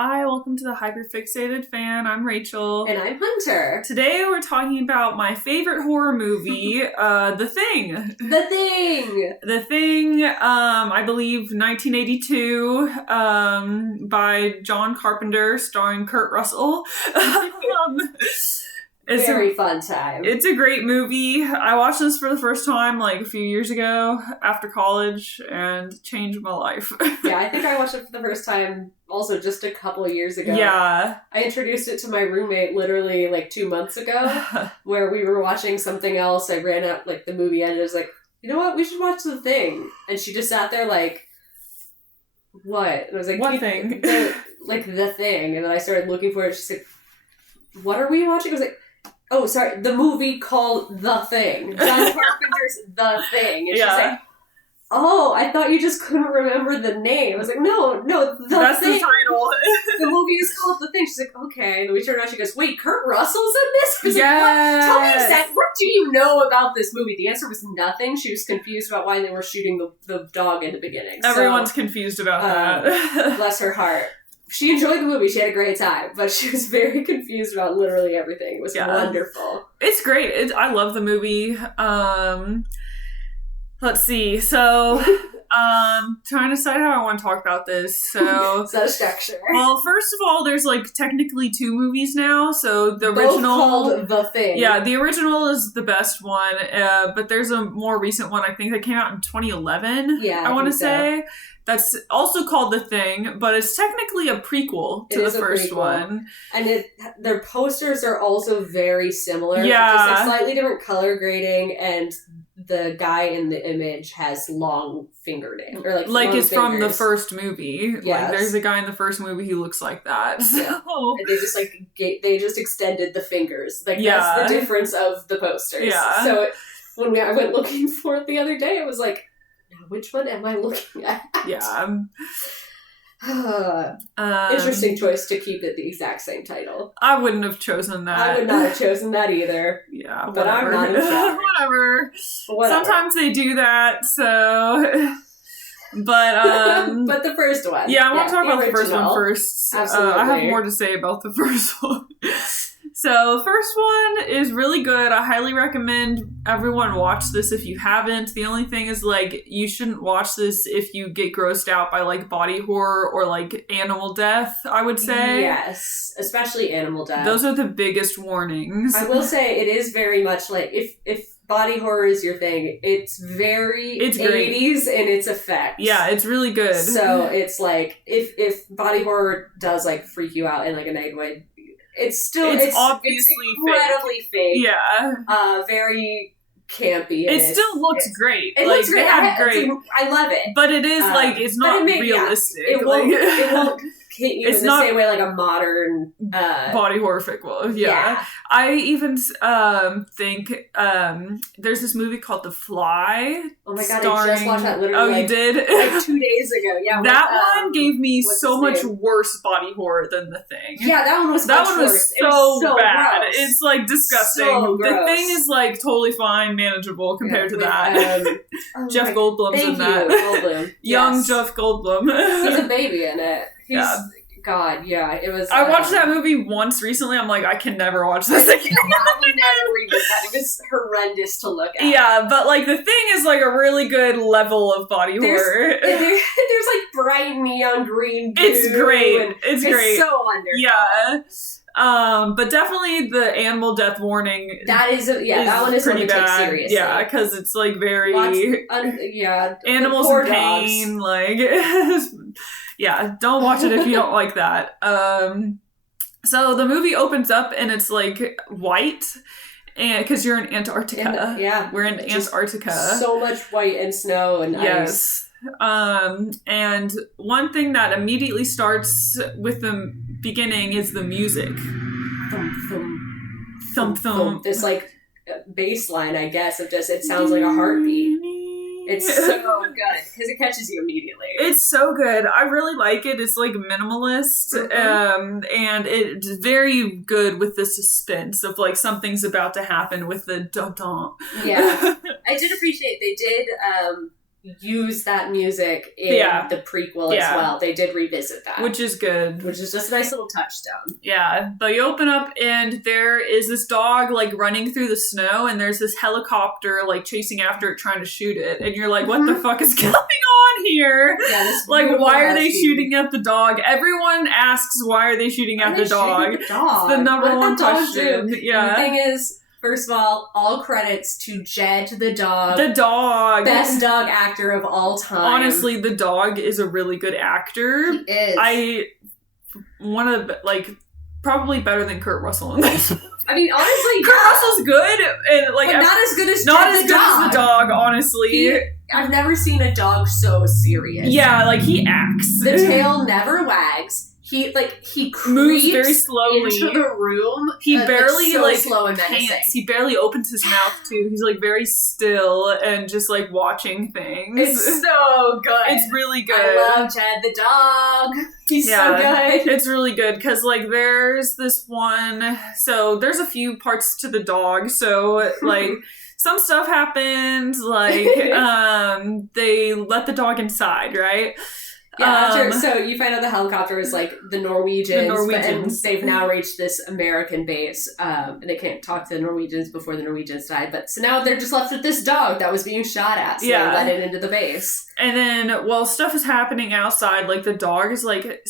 Hi, welcome to the Hyperfixated Fan. I'm Rachel. And I'm Hunter. Today we're talking about my favorite horror movie, The Thing. The Thing! The Thing, I believe 1982, by John Carpenter, starring Kurt Russell. It's Very fun time. It's a great movie. I watched this for the first time like a few years ago after college and changed my life. Yeah, I think I watched it for the first time also just a couple of years ago. Yeah. I introduced it to my roommate literally like 2 months ago where we were watching something else. I ran up like the movie and I was like, you know what? We should watch The Thing. And she just sat there like, what? And I was like, what thing? The Thing. And then I started looking for it. She's like, what are we watching? I was like, oh, sorry, the movie called The Thing. John Carpenter's The Thing. And she's like, oh, I thought you just couldn't remember the name. I was like, no, That's Thing. The title. The movie is called The Thing. She's like, okay. And then we turned around, she goes, wait, Kurt Russell's in this? I was like, what? Tell me exactly, what do you know about this movie? The answer was nothing. She was confused about why they were shooting the dog in the beginning. Everyone's confused about that. Bless her heart. She enjoyed the movie. She had a great time, but she was very confused about literally everything. It was wonderful. It's great. I love the movie. Let's see. So, trying to decide how I want to talk about this. So, it's not a structure. Well, first of all, there's like technically 2 movies now. So the Both original called The Thing. Yeah, the original is the best one. But there's a more recent one. I think that came out in 2011. Yeah, I want to say. That's also called The Thing, but it's technically a prequel to the first one. And their posters are also very similar. Yeah. Just like slightly different color grading, and the guy in the image has long fingernails. Or like it's from the first movie. Yes. Like, there's a guy in the first movie who looks like that. So. Yeah. And they just extended the fingers. Like, that's the difference of the posters. Yeah. So I went looking for it the other day, it was like, which one am I looking at? Yeah. Interesting choice to keep it the exact same title. I wouldn't have chosen that. I would not have chosen that either. Yeah, but whatever. I'm not in charge. Whatever. Sometimes they do that, so... But but the first one. Yeah, I want to talk about the first one first. Absolutely. I have more to say about the first one. So, the first one is really good. I highly recommend everyone watch this if you haven't. The only thing is, like, you shouldn't watch this if you get grossed out by, like, body horror or, like, animal death, I would say. Yes, especially animal death. Those are the biggest warnings. I will say it is very much like, if body horror is your thing, it's very 80s in its effects. Yeah, it's really good. So, it's like, if body horror does, like, freak you out in, like, a negative way, it's obviously incredibly fake. Yeah. Very campy. It still looks great. It looks great. I love it. But it is it's not realistic. It won't hit you in the same way like a modern body horrific will. Yeah. I even think there's this movie called The Fly. Oh my god, I just watched that literally. You did? Like 2 days ago. Yeah. That one gave me so much worse body horror than The Thing. Yeah, that one was so bad. Gross. It's like disgusting. The Thing is like totally fine, manageable compared to that. Jeff Goldblum's in that. Goldblum. Young Jeff Goldblum. He's a baby in it. God, yeah, it was... I watched that movie once recently. I'm like, I can never watch this again. I would never revisit that. It was horrendous to look at. Yeah, but, like, The Thing is, like, a really good level of body horror. There's like, bright neon green goo. It's great. It's great. It's so wonderful. Yeah. But definitely the animal death warning. That is that one is pretty one to bad. take seriously. Yeah, because it's, like, very... animals in pain, like... Yeah, don't watch it if you don't like that. So the movie opens up and it's like white, and because you're in Antarctica. We're in Antarctica. So much white and snow and ice. And one thing that immediately starts with the beginning is the music. Thump thump thump thump. This like bass line, I guess, of just it sounds like a heartbeat. It's so good because it catches you immediately. It's so good. I really like it. It's like minimalist, and it's very good with the suspense of like something's about to happen with the dun-dun. Yeah, I did appreciate they did use that music in the prequel as well. They did revisit that. Which is good. Which is just a nice little touchstone. Yeah. But you open up and there is this dog, like, running through the snow, and there's this helicopter, like, chasing after it, trying to shoot it. And you're like, what the fuck is going on here? Yeah, this like, why are they shooting at the dog? Everyone asks, why are they shooting at the dog? It's the number one question. Yeah. And the thing is, first of all credits to Jed the dog. The dog. Best dog actor of all time. Honestly, the dog is a really good actor. He is. One of the, like, probably better than Kurt Russell in this. I mean, honestly, Kurt Russell's good, and like but not as good as not Jed as the good dog. as the dog. Honestly, I've never seen a dog so serious. Yeah, like he acts. The tail never wags. He moves very slowly into the room. He barely so like slow and pants. He barely opens his mouth too. He's like very still and just like watching things. It's so good. It's really good. I love Jed the dog. He's so good. It's really good because like there's this one. So there's a few parts to the dog. So like. Some stuff happens, like, they let the dog inside, right? Yeah, so you find out the helicopter is, like, the Norwegians. And they've now reached this American base, and they can't talk to the Norwegians before the Norwegians died, but so now they're just left with this dog that was being shot at, so they let it into the base. And then, while stuff is happening outside, like, the dog is, like,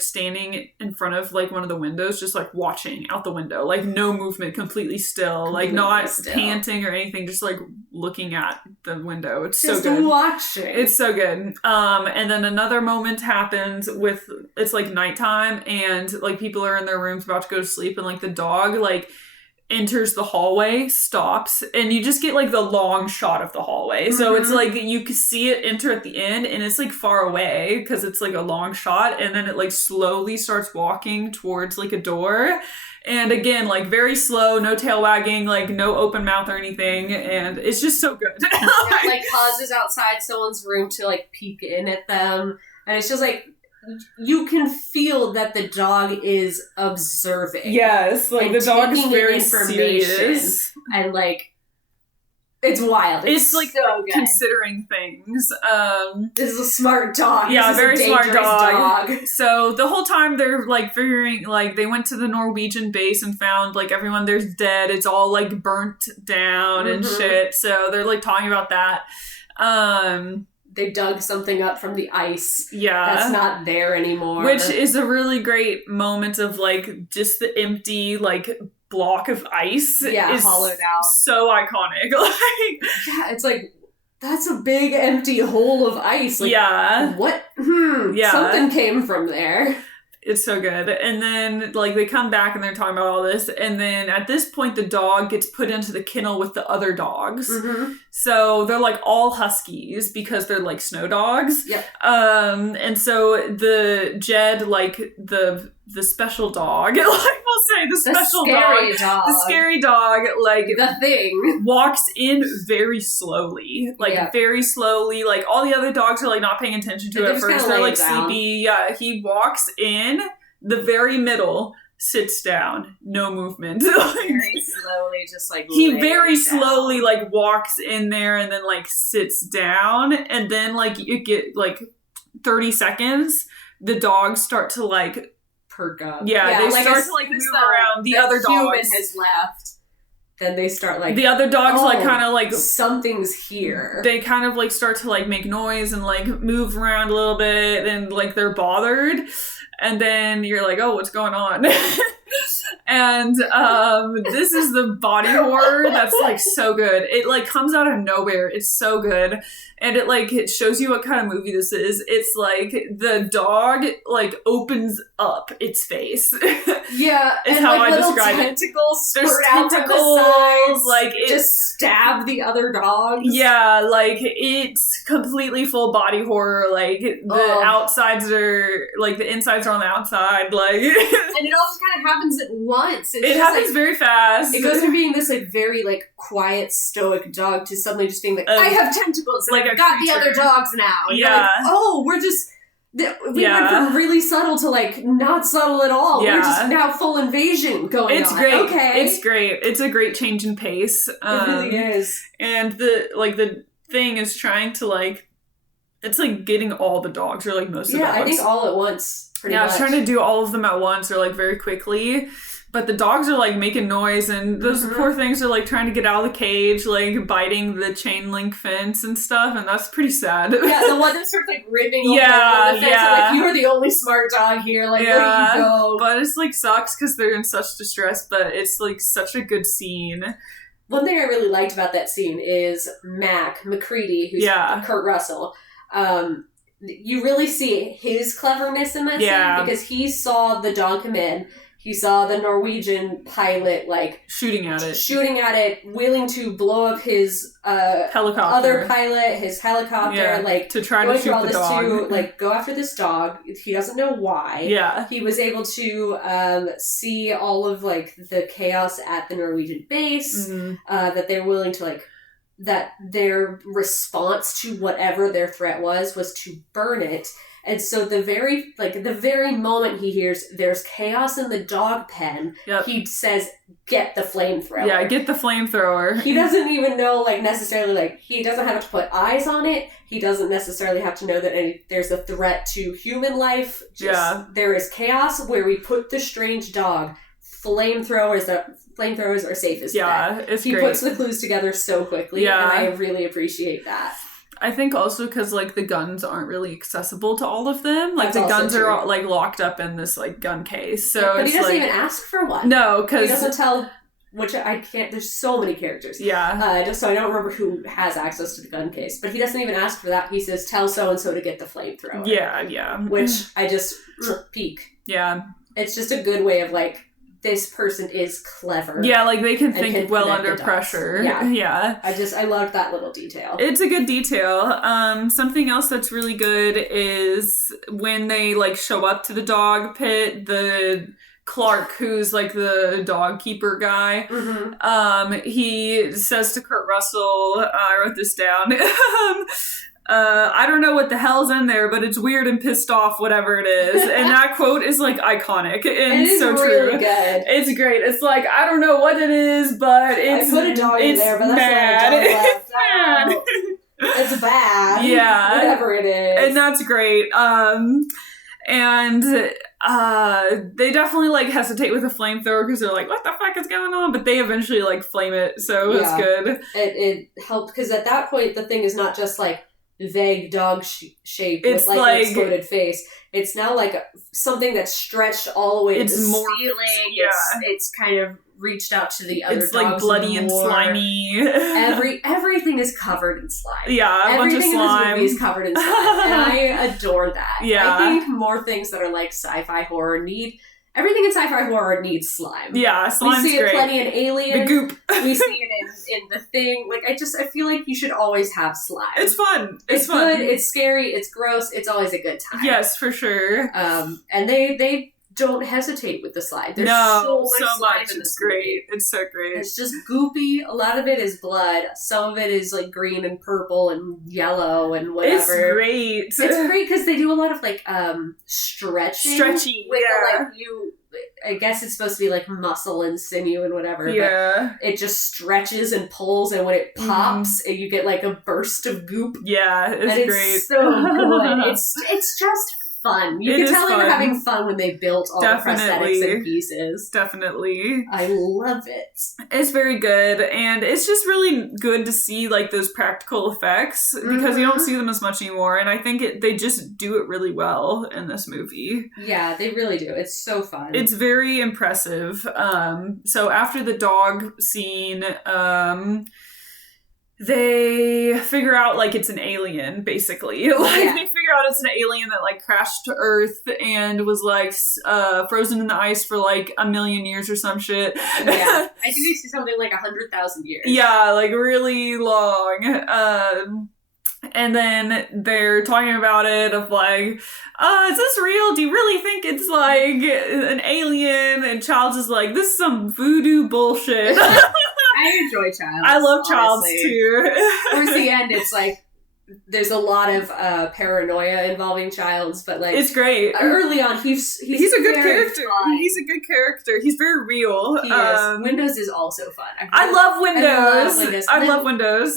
standing in front of, like, one of the windows, just, like, watching out the window. Like, no movement, completely still. Like, not panting or anything, just, like, looking at the window. It's so good. Just watching. It's so good. And then another moment happens with, it's, like, nighttime, and, like, people are in their rooms about to go to sleep, and, like, the dog, like, enters the hallway, stops, and you just get like the long shot of the hallway. So it's like you can see it enter at the end, and it's like far away because it's like a long shot, and then it like slowly starts walking towards like a door. And again, like very slow, no tail wagging, like no open mouth or anything, and it's just so good. It like pauses outside someone's room to like peek in at them, and it's just like you can feel that the dog is observing. Yes, like the dog is very serious. And like, it's wild. It's like so considering things. This is a smart dog. Yeah, very smart dog. So the whole time they're like figuring, like they went to the Norwegian base and found like everyone there's dead. It's all like burnt down and shit. So they're like talking about that. They dug something up from the ice. Yeah. That's not there anymore. Which is a really great moment of, like, just the empty, like, block of ice. Yeah, is hollowed out. So iconic. Like, yeah, it's like, that's a big empty hole of ice. Like, yeah. What? Something came from there. It's so good. And then, like, they come back and they're talking about all this. And then at this point, the dog gets put into the kennel with the other dogs. So they're, like, all huskies because they're, like, snow dogs. Yep. And so the Jed, like, the special dog, like we'll say, the scary dog, like, the thing, walks in very slowly. Like, very slowly. Like, all the other dogs are, like, not paying attention to it at first. They're, like, sleepy. Yeah, he walks in the very middle, sits down, no movement. Very slowly, just, like, he very slowly, like, walks in there and then, like, sits down. And then, like, you get, like, 30 seconds, the dogs start to, like, perk up. Yeah, they like start to like move around. The other human dogs has left. Then they start like the other dogs like kind of like something's here. They kind of like start to like make noise and like move around a little bit, and like they're bothered. And then you're like, oh, what's going on? And this is the body horror that's like so good. It like comes out of nowhere. It's so good. And it shows you what kind of movie this is. It's like the dog like opens up its face. Yeah, is and how like I little describe tentacles it. There's out tentacles, from the sides, like just stab the other dogs. Yeah, like it's completely full body horror. Like the outsides are like the insides are on the outside. Like, and it also kind of happens at once. It happens like, very fast. It goes from being this like very like quiet, stoic dog to suddenly just being like, I have tentacles, and like I've got the other dogs now. And yeah. Like, oh, we're just. We went from really subtle to like not subtle at all. Yeah. We're just now full invasion going on. It's great. Okay. It's great. It's a great change in pace. It really is. And the thing is trying to, like, it's, like, getting all the dogs, or, like, most of the dogs. Yeah, I think all at once, pretty much. Yeah, it's trying to do all of them at once, or, like, very quickly. But the dogs are, like, making noise, and those poor things are, like, trying to get out of the cage, like, biting the chain link fence and stuff, and that's pretty sad. Yeah, the one that's sort of, like, ripping the fence, and, like, you are the only smart dog here, like, where do you go? But it's, like, sucks because they're in such distress, but it's, like, such a good scene. One thing I really liked about that scene is McCready, who's Kurt Russell. You really see his cleverness in that scene because he saw the dog come in. He saw the Norwegian pilot, like... shooting at it, willing to blow up his helicopter. Other pilot, his helicopter, like... to try to shoot the dog. To, like, go after this dog. He doesn't know why. Yeah. He was able to see all of, like, the chaos at the Norwegian base, that they're willing to, like... that their response to whatever their threat was to burn it. And so the very moment he hears there's chaos in the dog pen, he says, get the flamethrower. Yeah, get the flamethrower. He doesn't even know, like, necessarily, like, he doesn't have to put eyes on it. He doesn't necessarily have to know that there's a threat to human life. There is chaos where we put the strange dog. Flamethrowers are safest. It's he great. Puts the clues together so quickly, and I really appreciate that. I think also because, like, the guns aren't really accessible to all of them. Like, the guns are all, like, locked up in this, like, gun case. So but he doesn't even ask for one. No, because... he doesn't tell... which I can't... there's so many characters. Yeah. Just so I don't remember who has access to the gun case. But he doesn't even ask for that. He says, tell so-and-so to get the flamethrower. Yeah. Which I just... peak. Yeah. It's just a good way of, like... this person is clever. Yeah, like, they can think well under pressure. Yeah. I loved that little detail. It's a good detail. Something else that's really good is when they, like, show up to the dog pit, the Clark, who's, like, the dog keeper guy, he says to Kurt Russell, I wrote this down, I don't know what the hell's in there, but it's weird and pissed off, whatever it is. And that quote is, like, iconic and so really true. Good. It's great. It's like, I don't know what it is, but it's I put a dog in there, but that's bad. not a dog left. Bad. It's bad. Yeah. Whatever it is. And that's great. And they definitely, like, hesitate with a flamethrower because they're like, what the fuck is going on? But they eventually, like, flame it, so it's good. It helped, because at that point, the thing is not just, like, vague dog shape with, like, an exploded face. It's now, like, something that's stretched all the way to the ceiling. It's kind of reached out to the other dogs. It's, like, bloody and slimy. Everything is covered in slime. Yeah, a bunch of slime. Everything in this movie is covered in slime. And I adore that. Yeah. I think more things that are, like, sci-fi horror need... everything in sci-fi horror needs slime. Yeah, slime's great. We see it plenty in Alien. The goop. We see it in The Thing. Like, I feel like you should always have slime. It's fun. It's fun. Good. It's scary. It's gross. It's always a good time. Yes, for sure. And they don't hesitate with the slime. There's so much slime in this movie. It's so great. It's just goopy. A lot of it is blood. Some of it is, like, green and purple and yellow and whatever. It's great. It's great because they do a lot of, like, stretching. Stretchy, with the, like, I guess it's supposed to be, like, muscle and sinew and whatever. Yeah. But it just stretches and pulls, and when it pops, you get, like, a burst of goop. Yeah, it's great. It's so good. It's just fun. You can tell they were having fun when they built all the prosthetics and pieces. Definitely. I love it. It's very good, and it's just really good to see, like, those practical effects, because you don't see them as much anymore, and I think they just do it really well in this movie. Yeah, they really do. It's so fun. It's very impressive. So after the dog scene, they figure out, like, it's an alien, basically. Like, they figure out it's an alien that, like, crashed to Earth and was, like, frozen in the ice for, like, 1 million years or some shit. Yeah. I think they see something like 100,000 years. Yeah, like, really long. And then they're talking about it of, like, is this real? Do you really think it's, like, an alien? And Childs is like, this is some voodoo bullshit. I enjoy Childs. I love Childs, too. Towards the end, it's like, there's a lot of paranoia involving Childs, but, like... it's great. Early on, he's a good character. Fun. He's a good character. He's very real. He is. Windows is also fun. I love Windows. I love Windows.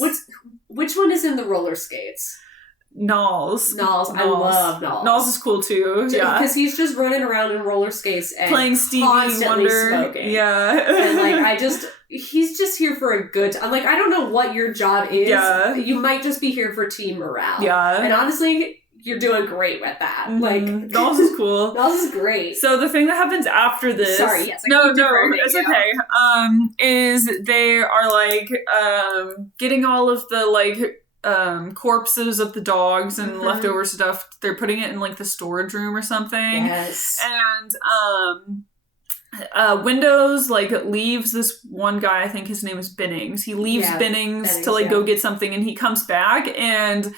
Which one is in the roller skates? Knowles. I love Knowles. Knowles is cool too. Yeah, because he's just running around in roller skates and playing Stevie Wonder. Smoking. Yeah, and like he's just here for a good time. Like, I don't know what your job is. Yeah, you might just be here for team morale. Yeah, and honestly, you're doing great with that. Mm-hmm. Like, Knowles is cool. Knowles is great. So the thing that happens after this... Sorry, yes. No, it's okay. Is they are, like, getting all of the, like, corpses of the dogs and leftover stuff. They're putting it in, like, the storage room or something. Yes. And, Windows, like, leaves this one guy, I think his name is Bennings. He leaves Bennings to, like, go get something, and he comes back, and...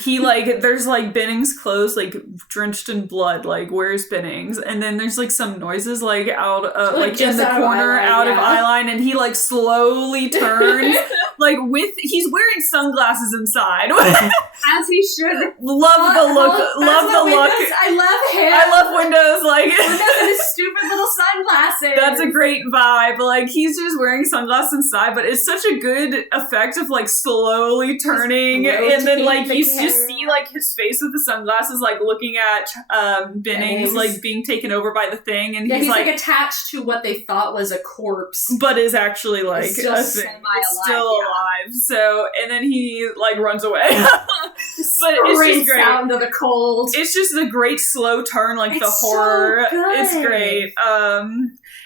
He, like, there's, like, Bennings' clothes, like, drenched in blood. Like, where's Bennings? And then there's, like, some noises, like, out, like in the corner, out of eyeline, and he, like, slowly turns, like, he's wearing sunglasses inside. As he should. Love the look. I love him. I love Windows, like. Windows and his stupid little sunglasses. That's a great vibe. Like, he's just wearing sunglasses inside, but it's such a good effect of, like, slowly turning, and then, like, you just see, like, his face with the sunglasses, like, looking at Bennings, like, being taken over by the thing, and he's like attached to what they thought was a corpse, but is actually, like, still a thing. It's still alive. So, and then he, like, runs away. But it's just great. Out into the cold. It's just a great slow turn, like, the horror. So good. It's great.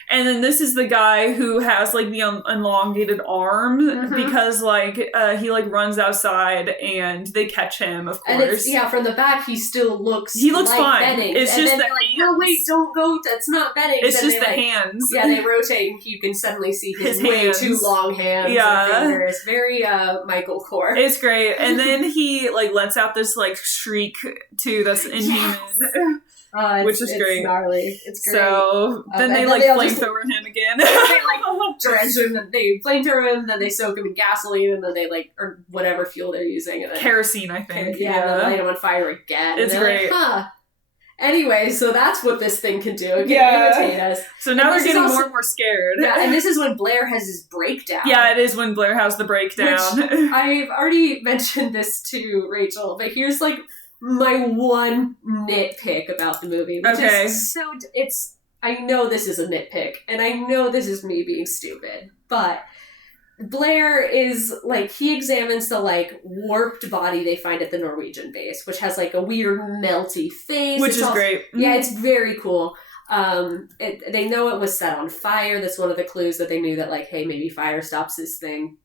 And then this is the guy who has, like, the elongated arm because, like, he, like, runs outside and they catch him, of course. And from the back, he still looks like fine. Bennings. It's just the hands. Like, no, wait, don't go. That's not Bennings. It's just the hands. Yeah, they rotate and you can suddenly see his way too long hands and fingers. Very Michael Kors. It's great. And then he, like, lets out this, like, shriek, too, that's inhuman. Yes. Which is great. It's gnarly. It's great. So then they like flamethrower him again. They like drench him, and they flamethrower him, then they soak him in gasoline, and then they like or whatever fuel they're using, and then kerosene, I think. And then light him on fire again. It's great. Like, Anyway, so that's what this thing can do. It can irritate us. So now they're getting more and more scared. Yeah, and this is when Blair has his breakdown. Yeah, it is when Blair has the breakdown. Which I've already mentioned this to Rachel, but here's like my one nitpick about the movie. Which is I know this is a nitpick, and I know this is me being stupid, but Blair is, like, he examines the, like, warped body they find at the Norwegian base, which has, like, a weird melty face. Which is great. Yeah, it's very cool. They know it was set on fire. That's one of the clues that they knew that, like, hey, maybe fire stops this thing.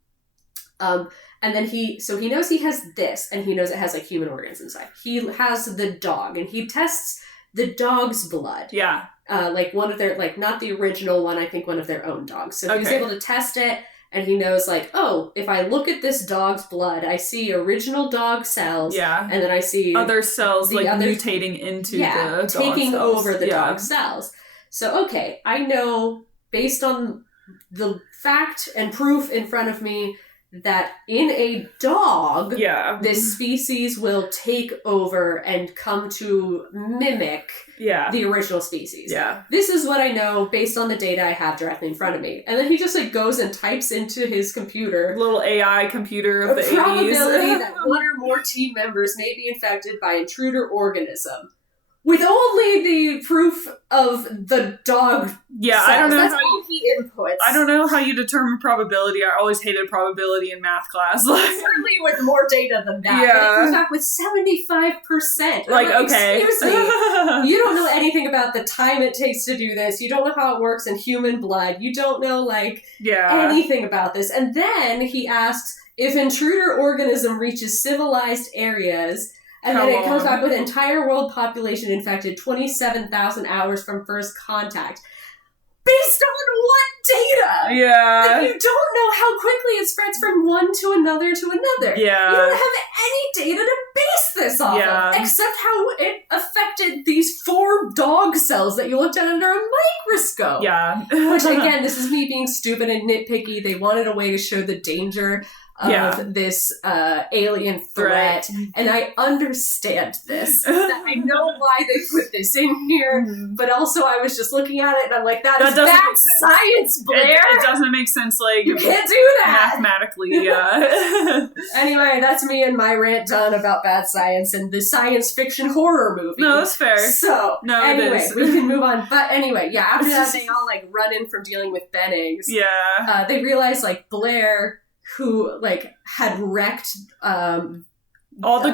And then he knows he has this, and he knows it has, like, human organs inside. He has the dog, and he tests the dog's blood. Yeah. Like, one of their, like, not the original one, I think one of their own dogs. So he was able to test it, and he knows, like, oh, if I look at this dog's blood, I see original dog cells. Yeah. And then I see other cells, like, mutating into the dog taking cells. over the dog cells. So, okay, I know, based on the fact and proof in front of me, that in a dog, this species will take over and come to mimic the original species. Yeah. This is what I know based on the data I have directly in front of me. And then he just, like, goes and types into his computer, little AI computer of the 80s, probability that one or more team members may be infected by intruder organism. With only the proof of the dog cells. I don't know. That's all he inputs. I don't know how you determine probability. I always hated probability in math class. Certainly with more data than that. Yeah. But it comes back with 75%. Like, okay. Excuse me. You don't know anything about the time it takes to do this. You don't know how it works in human blood. You don't know, like, anything about this. And then he asks, if intruder organism reaches civilized areas... And then it comes back with entire world population infected 27,000 hours from first contact. Based on what data? Yeah. Like, you don't know how quickly it spreads from one to another to another. Yeah. You don't have any data to base this off of, except how it affected these 4 dog cells that you looked at under a microscope. Yeah. Which, again, this is me being stupid and nitpicky. They wanted a way to show the danger of this alien threat. And I understand this. That I know why they put this in here, but also I was just looking at it and I'm like, that is bad science, Blair! It doesn't make sense, like... You can't do that! Mathematically, yeah. Anyway, that's me and my rant done about bad science and the science fiction horror movie. No, that's fair. So, anyway, we can move on. But anyway, yeah, after that, they all, like, run in from dealing with Bennings. Yeah. They realize, like, Blair, who, like, had wrecked... all the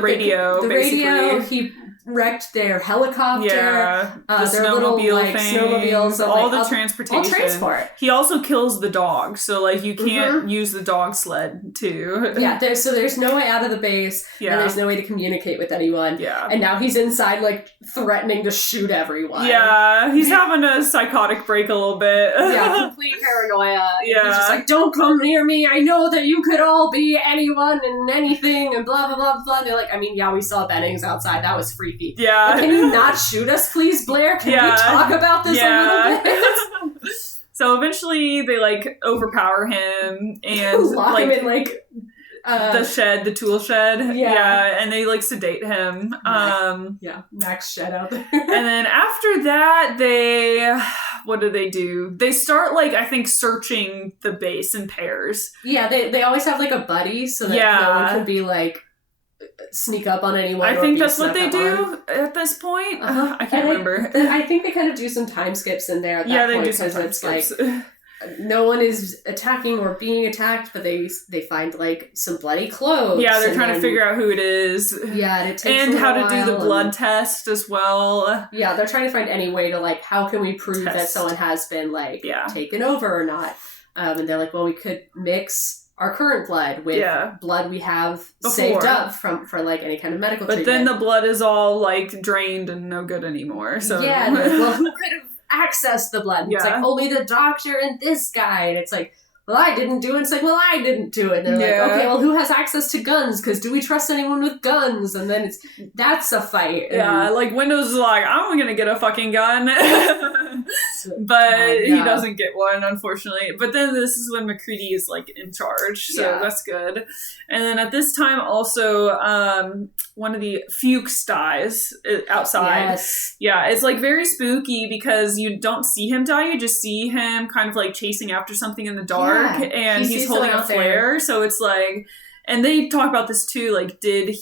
radio, the basically. Radio, he wrecked their helicopter. Yeah, the their snowmobile little, like, thing. snowmobiles. All the transportation. All transport. He also kills the dog, so, like, you can't use the dog sled, too. Yeah, there's no way out of the base, and there's no way to communicate with anyone. Yeah. And now he's inside, like, threatening to shoot everyone. Yeah, he's having a psychotic break a little bit. Yeah, complete paranoia. Yeah. He's just like, don't come near me, I know that you could all be anyone and anything, and blah, blah, blah, blah. And they're like, I mean, yeah, we saw Bennings outside, that was freaky. Yeah. But can you not shoot us, please, Blair? Can we talk about this a little bit? So eventually they, like, overpower him and lock him in, like... the tool shed. Yeah, and they, like, sedate him. Max shed out there. And then after that, what do? They start, like, I think, searching the base in pairs. Yeah, they always have, like, a buddy so that no one can be, like, sneak up on anyone. I think that's what they do at this point. I can't remember. I think they kind of do some time skips in there at that point. They do some time skips. Like, no one is attacking or being attacked, but they find, like, some bloody clothes. Yeah, they're trying to figure out who it is. Yeah, and it takes and how to do the blood and, test as well. Yeah, they're trying to find any way to, like, how can we prove that someone has been, like, taken over or not? And they're like, well, we could mix our current blood with blood we have saved up for like any kind of medical treatment. But then the blood is all, like, drained and no good anymore. So yeah, well, who could have accessed the blood? And it's like, only the doctor and this guy. And it's like, well, I didn't do it. It's like, well, I didn't do it. And they're like, okay, well, who has access to guns? Because do we trust anyone with guns? And then that's a fight. Yeah, like, Windows is like, I'm gonna get a fucking gun. But he doesn't get one, unfortunately. But then this is when McCready is, like, in charge, so that's good. And then at this time, also, one of the Fuchs dies outside. Yes. Yeah, it's, like, very spooky because you don't see him die, you just see him kind of, like, chasing after something in the dark, and he's holding a flare, so it's like... And they talk about this too, like, did the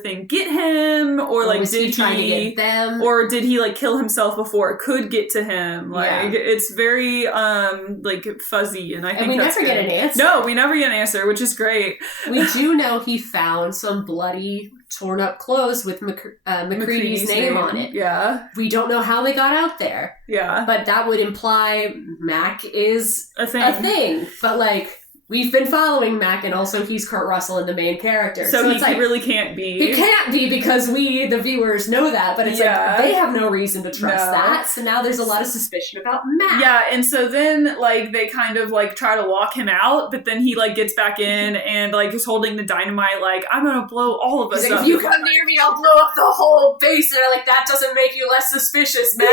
thing get him? Or, like, did he trying to get them? Or did he, like, kill himself before it could get to him? Like, it's very, like, fuzzy, and I think we that's never good. get an answer. No, we never get an answer, which is great. We do know he found some bloody, torn up clothes with McCready's name on it. Yeah. We don't know how they got out there. Yeah. But that would imply Mac is a thing. But, like... We've been following Mac, and also he's Kurt Russell in the main character. So he really can't be. He can't be because we, the viewers, know that, but it's like, they have no reason to trust that. So now there's a lot of suspicion about Mac. Yeah, and so then, like, they kind of, like, try to lock him out, but then he, like, gets back in and, like, is holding the dynamite, like, I'm gonna blow all of us up. If you come near me, I'll blow up the whole base. And they're like, that doesn't make you less suspicious, Mac.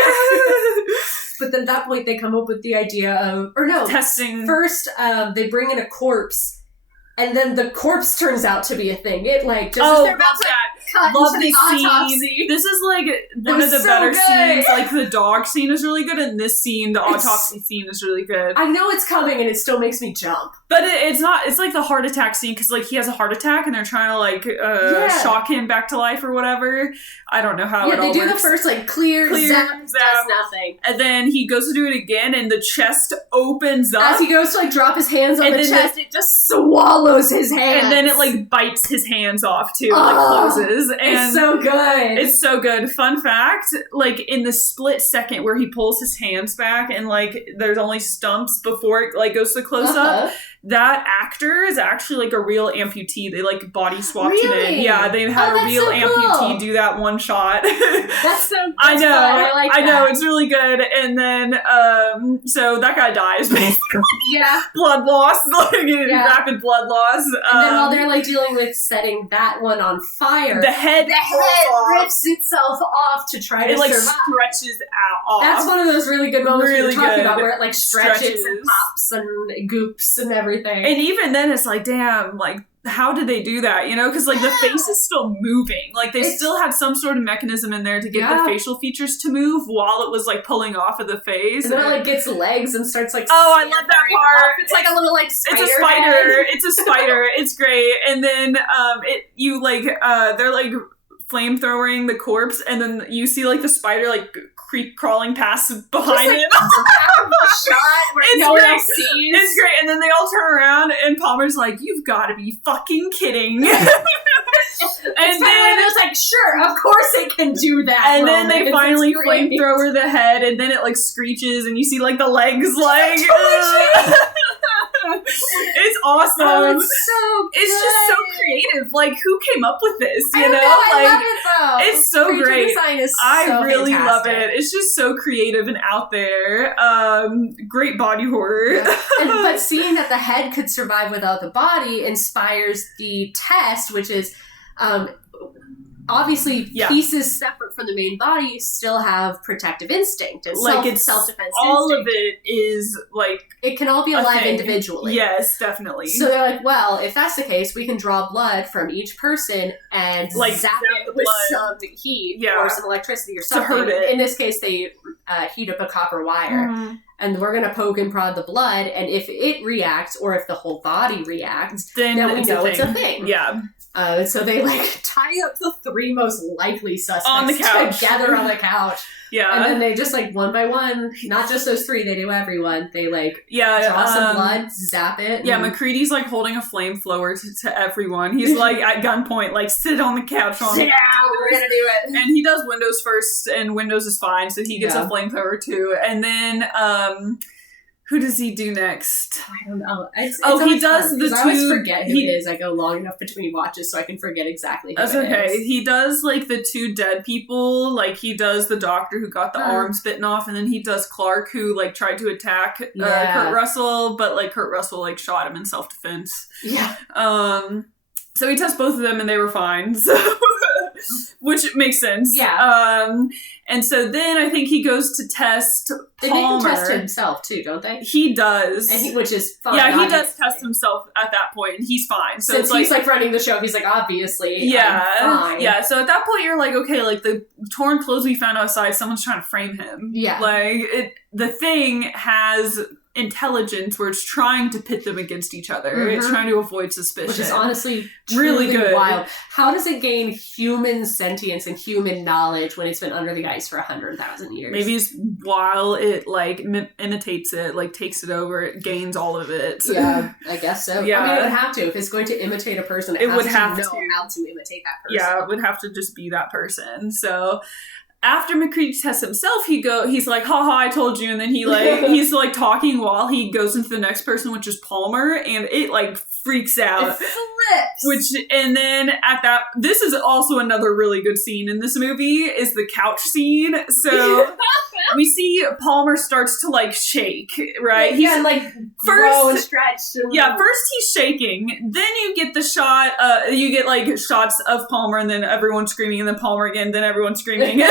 But then at that point, they come up with the idea of... Or no. Testing. First, they bring in a corpse, and then the corpse turns out to be a thing. It, like, just as they're about to cut love into the autopsy. Scene. This is, like, one of the better scenes. Like, the dog scene is really good, and this scene, the autopsy scene, is really good. I know it's coming, and it still makes me jump. But it's not... It's, like, the heart attack scene, because, like, he has a heart attack, and they're trying to, like, shock him back to life or whatever. I don't know how it all works. Yeah, they do the first, like, clear, zap, does nothing. And then he goes to do it again, and the chest opens up. As he goes to, like, drop his hands on the chest, it just swallows his hands. And then it, like, bites his hands off, too. Like, closes. And it's so good. It's so good. Fun fact, like, in the split second where he pulls his hands back and, like, there's only stumps before it, like, goes to close-up, that actor is actually, like, a real amputee. They, like, body swapped him in. Yeah, they had a real amputee do that one shot. That's I know. Fun. I know. It's really good. And then, so that guy dies, basically. Yeah. Blood loss. Like, rapid blood loss. boss. And then while they're like dealing with setting that one on fire, the head rips itself off to try to survive. It stretches off. That's one of those really good moments we were talking about where it like stretches and pops and goops and everything. And even then it's like, damn, like, how did they do that? You know, because like the face is still moving. Like they still had some sort of mechanism in there to get the facial features to move while it was like pulling off of the face. And then it like gets legs and starts like. Oh, I love that part. It's like a little like spider. It's a spider. It's a spider. It's great. And then they're like flamethrowing the corpse, and then you see like the spider like crawling past behind him. Shot where no one else sees. It's great. And then they all turn around and Palmer's like, "You've got to be fucking kidding." And then it was like, sure, of course it can do that. And then they finally flamethrower the head, and then it like screeches, and you see like the legs like. It's awesome. Oh, it's so good. It's just so creative. Like, who came up with this? You know? I like, love it though. It's so Creature great. Design is I really fantastic. love it. It's just so creative and out there. Great body horror. Yeah. But seeing that the head could survive without the body inspires the test, which is obviously pieces separate from the main body still have protective instinct and self-defense all instinct. of it is like it can all be alive individually. Yes, definitely. So they're like, well, if that's the case, we can draw blood from each person and like zap it with some heat or some electricity or something. To hurt it. In this case, they heat up a copper wire. And we're going to poke and prod the blood, and if it reacts, or if the whole body reacts, then we know it's a thing. Yeah. So they like tie up the three most likely suspects on the couch. Together on the couch. Yeah. And then they just like one by one, not just those three, they do everyone. They like draw some blood, zap it. Yeah, McCready's like holding a flamethrower to everyone. He's like at gunpoint, like sit on the couch. Sit down, we're gonna do it. And he does Windows first, and Windows is fine, so he gets a flamethrower too. And then who does he do next? I don't know. It's he does fun, the two. I always forget who it is. I go long enough between watches so I can forget exactly who That's it okay. is. He does like the two dead people. Like he does the doctor who got the arms bitten off, and then he does Clark who like tried to attack Kurt Russell, but like Kurt Russell like shot him in self-defense. Yeah. So he tests both of them, and they were fine. So, which makes sense. Yeah. And so then I think he goes to test Palmer. They make him test himself too, don't they? He does. And which is fine. Yeah, he does test himself at that point, and he's fine. So since he's like running the show, he's like, obviously, I'm fine. Yeah, so at that point you're like, okay, like the torn clothes we found outside, someone's trying to frame him. Yeah. Like, the thing has intelligence where it's trying to pit them against each other. Mm-hmm. It's trying to avoid suspicion. Which is honestly really good. Wild. How does it gain human sentience and human knowledge when it's been under the ice for 100,000 years? Maybe it's while it like imitates it, like takes it over, it gains all of it. Yeah, I guess so. Yeah. I mean, it would have to. If it's going to imitate a person, it would have to know how to imitate that person. Yeah, it would have to just be that person. So after McCready tests himself, he's like, haha, I told you. And then he's like talking while he goes into the next person, which is Palmer, and it like freaks out. It flips. And then this is also another really good scene in this movie, is the couch scene. So we see Palmer starts to like shake, right? He's like grow and stretch. First he's shaking. Then you get the shot, you get like shots of Palmer, and then everyone screaming, and then Palmer again, then everyone screaming.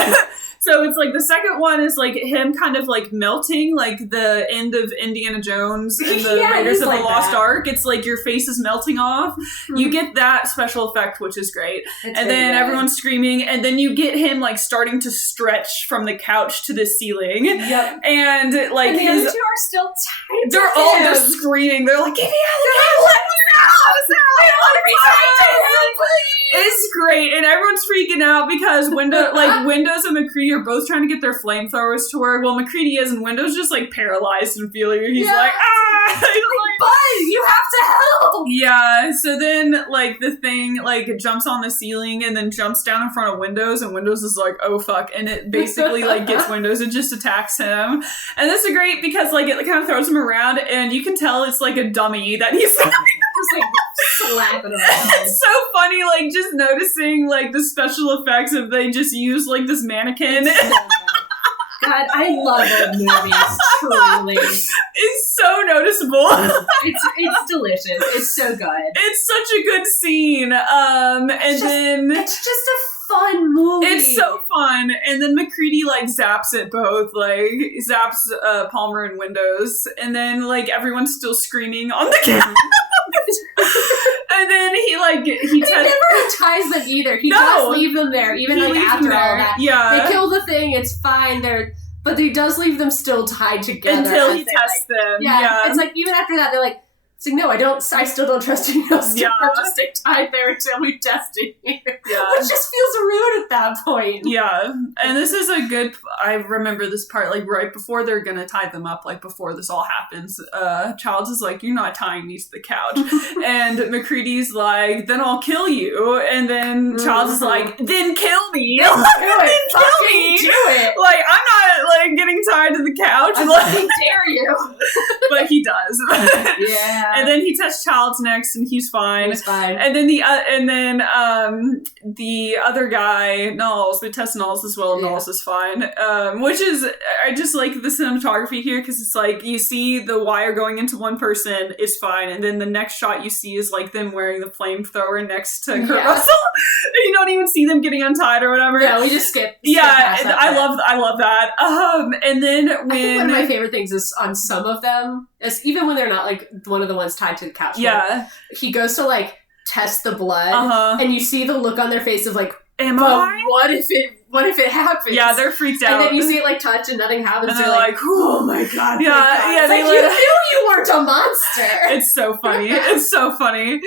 So it's like the second one is like him kind of like melting, like the end of Indiana Jones and the Raiders of the Lost Ark. It's like your face is melting off. Mm-hmm. You get that special effect, which is great. And then everyone's screaming, and then you get him like starting to stretch from the couch to the ceiling. Yep. And like and the other two are still tight. They're screaming. They're like, "Get me out! Let me out! I don't want to be tied to him, please!" It's great, and everyone's freaking out because Windows and McCready are both trying to get their flamethrowers to work. Well, McCready is, and Windows just like paralyzed and feeling. He's like, ah! He's like, bud, you have to help! Yeah, so then like the thing like jumps on the ceiling and then jumps down in front of Windows, and Windows is like, oh fuck, and it basically like gets Windows and just attacks him. And this is great because like it kind of throws him around, and you can tell it's like a dummy that he's like just like slapping him around. It's so funny, like just noticing like the special effects of they just use like this mannequin. God, I love old movies, truly. It's so noticeable. It's delicious. It's so good. It's such a good scene. It's just a fun movie. It's so fun. And then McCready, like, zaps it both. Like, zaps Palmer and Windows. And then, like, everyone's still screaming on the couch. And then he never unties them either. He does leave them there, even like after all that. Yeah. They kill the thing, it's fine. But he does leave them still tied together. Until he tests them. Yeah. It's like, even after that, they're like, no, I still don't trust you. I'll still have to stay tied there until we test it here. Yeah. Which just feels rude at that point. Yeah. And this is a good, I remember this part, like, right before they're gonna tie them up, like, before this all happens, Childs is like, you're not tying these to the couch. And McCready's like, then I'll kill you. And then Childs is like, then kill me. Do it. Like, I'm not, like, getting tied to the couch. How dare you? But he does. Yeah. And then he tests Childs next, and he's fine. He's fine. And then the other guy, Knowles, they test Knowles as well. Yeah. Knowles is fine. Which is, I just like the cinematography here, because it's like, you see the wire going into one person is fine, and then the next shot you see is like them wearing the flamethrower next to Kurt Russell. You don't even see them getting untied or whatever. Yeah, we just skip. I love that. And then when, I think one of my favorite things is on some of them, even when they're not like one of the ones tied to the couch. Yeah. He goes to like test the blood, and you see the look on their face of like, am I? What if it happens? Yeah, they're freaked out. And then you see it like touch and nothing happens. And they're like, oh my god. Yeah, they like, you knew you weren't a monster. It's so funny. It's so funny.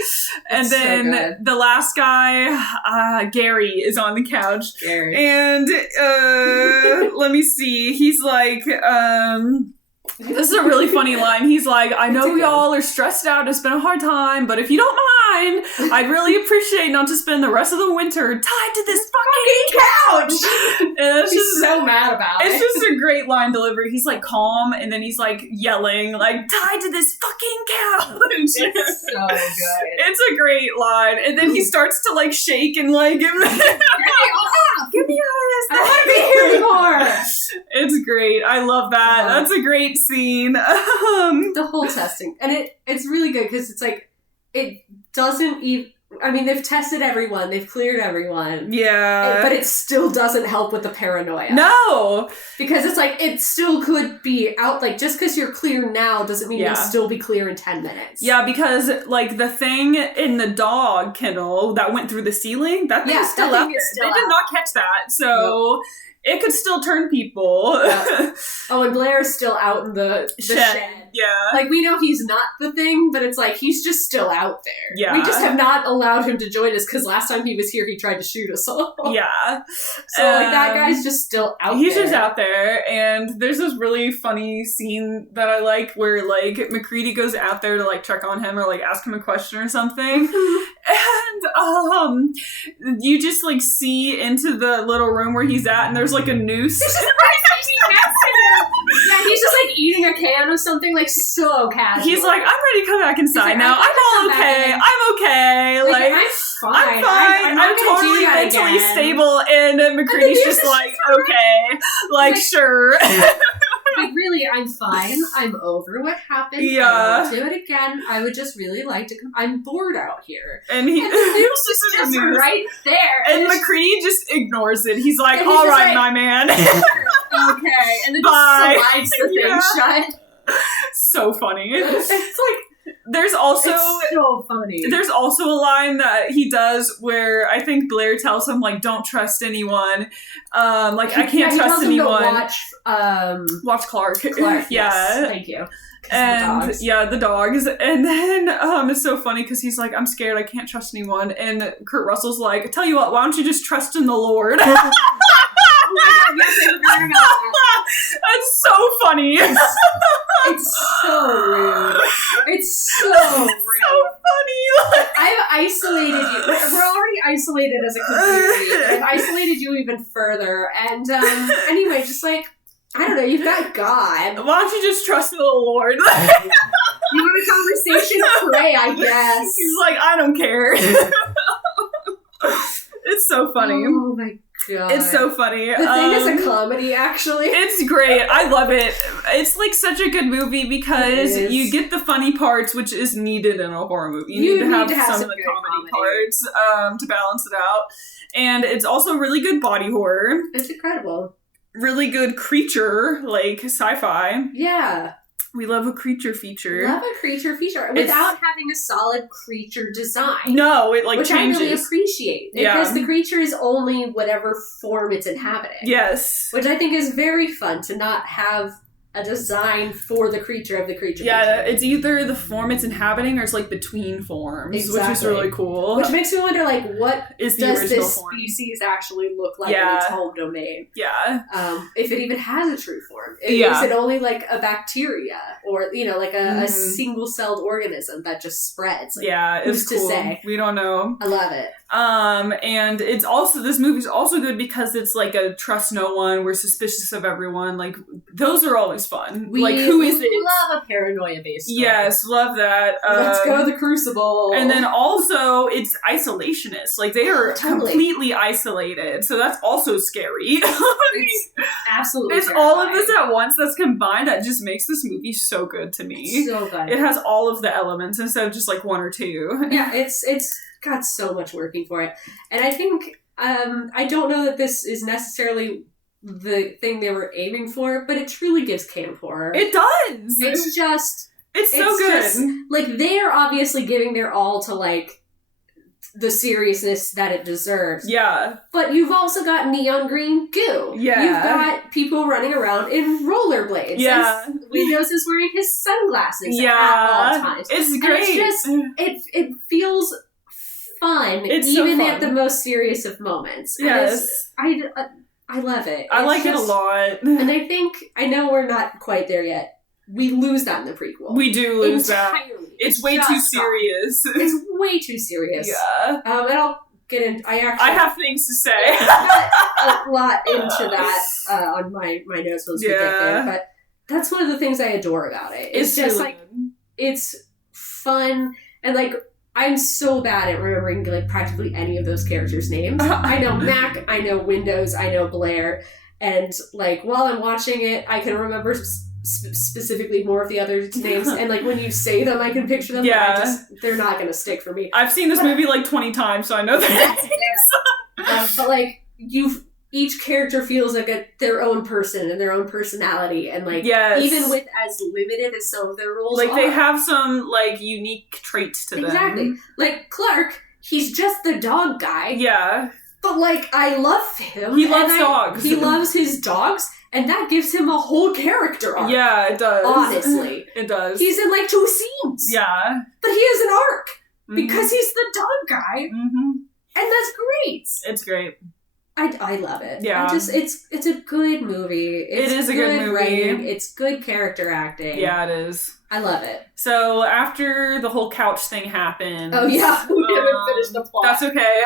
And then the last guy, Gary, is on the couch. Gary. And let me see. He's like, this is a really funny line. He's like, I know y'all are stressed out. It's been a hard time, but if you don't mind, I'd really appreciate not to spend the rest of the winter tied to this fucking couch. And he's so mad about it. It's just a great line delivery. He's like calm, and then he's like yelling, like, tied to this fucking couch. It's so good. It's a great line. And then he starts to like shake and like, give me I don't want to be here anymore. It's great. I love that. Yeah. That's a great scene. The whole testing. And it's really good because it's like, it doesn't even, I mean, they've tested everyone. They've cleared everyone. Yeah. But it still doesn't help with the paranoia. No. Because it's like, it still could be out. Like, just because you're clear now doesn't mean you'll still be clear in 10 minutes. Yeah, because, like, the thing in the dog kennel that went through the ceiling, that thing is still out there. They did not catch that. So... Nope. It could still turn people. Yeah. Oh, and Blair's still out in the shed. Yeah. Like, we know he's not the thing, but it's like, he's just still out there. Yeah. We just have not allowed him to join us, because last time he was here, he tried to shoot us all. Yeah. So, like, that guy's just still out He's just out there, and there's this really funny scene that I like, where, like, McCready goes out there to, like, check on him, or, like, ask him a question or something. And, you just, like, see into the little room where he's at, and there's like a noose. This is right next to him. Yeah, he's just like eating a can of something, like so casual. He's like, I'm ready to come back inside now. I'm all okay. I'm okay. Like, I'm fine. I'm fine. I'm totally mentally stable. And McCready's just like, okay. Like, sure. Like, really, I'm fine. I'm over what happened. Yeah. I won't do it again. I would just really like to come. I'm bored out here. And the noose is just right there. And McCready just ignores it. He's like, all right, like, my man. Okay. And then just slides the thing shut. So funny. It's like, there's also it's so funny. There's also a line that he does where I think Blair tells him, like, don't trust anyone. Like, I can't trust anyone. Watch Clark. Yeah. Yes. Thank you. And the dogs. And then it's so funny because he's like, I'm scared, I can't trust anyone. And Kurt Russell's like, I tell you what, why don't you just trust in the Lord? Oh my god, yes, I forgot about that. That's so funny. It's so rude. It's so rude. So funny. I've isolated you. We're already isolated as a community. I've isolated you even further. And anyway, just like, I don't know, you've got God. Why don't you just trust in the Lord? You want a conversation? Pray, I guess. He's like, I don't care. It's so funny. Oh my God. It's so funny. The thing is a comedy, actually. It's great. I love it. It's like such a good movie because you get the funny parts, which is needed in a horror movie. You need to have some of the comedy parts to balance it out. And it's also really good body horror. It's incredible. Really good creature, like sci-fi. Yeah. We love a creature feature. Love a creature feature without having a solid creature design. No, it like which changes. I really appreciate because the creature is only whatever form it's inhabiting. Yes, which I think is very fun to not have a design for the creature of the creature. Yeah, it's either the form it's inhabiting or it's like between forms, which is really cool. Which makes me wonder, like, what is the does original this form? Species actually look like in its home domain? Yeah. If it even has a true form. Is it only like a bacteria or, like a single-celled organism that just spreads? Like, it's cool. To say? We don't know. I love it. And it's also, this movie's also good because it's like a trust no one, we're suspicious of everyone. Like, those are always fun. Like, who is it? We love a paranoia-based story. Yes, love that. Let's go to the Crucible. And then also, it's isolationist. Like, they are completely isolated. So that's also scary. It's absolutely It's all of this at once that's combined that just makes this movie so good to me. It's so good. It has all of the elements instead of just like one or two. Yeah, it's got so much working for it. And I think, I don't know that this is necessarily the thing they were aiming for, but it truly gives camp horror. It does! It's so good. Just, like, they're obviously giving their all to, like, the seriousness that it deserves. Yeah. But you've also got neon green goo. Yeah. You've got people running around in rollerblades. Yeah. And Windows is wearing his sunglasses at all times. It's great. And it's just, it feels fun, even at the most serious of moments. Yes. I love it. I like it a lot. And I know we're not quite there yet. We lose that in the prequel. We do lose entirely. that. It's way too serious. It's way too serious. Yeah. And I'll get in. I have things to say. I got a lot into that on my notes once we get there. But that's one of the things I adore about it. It's just really it's fun and like. I'm so bad at remembering like practically any of those characters' names. I know Mac, I know Windows, I know Blair, and like while I'm watching it, I can remember specifically more of the other names. And like when you say them, I can picture them. Yeah, but they're not gonna stick for me. I've seen this movie like 20 times, so I know that. But like each character feels like their own person and their own personality, and like even with as limited as some of their roles, like they have some like unique traits to them. Exactly, like Clark, he's just the dog guy. Yeah, but like I love him. He loves dogs. He loves his dogs, and that gives him a whole character arc. Yeah, it does. Honestly, it does. He's in like 2 scenes. Yeah, but he has an arc because he's the dog guy, and that's great. It's great. I love it. Yeah. It's a good movie. It is a good movie. Writing. It's good character acting. Yeah, it is. I love it. So after the whole couch thing happened... Oh yeah, we haven't finished the plot. That's okay.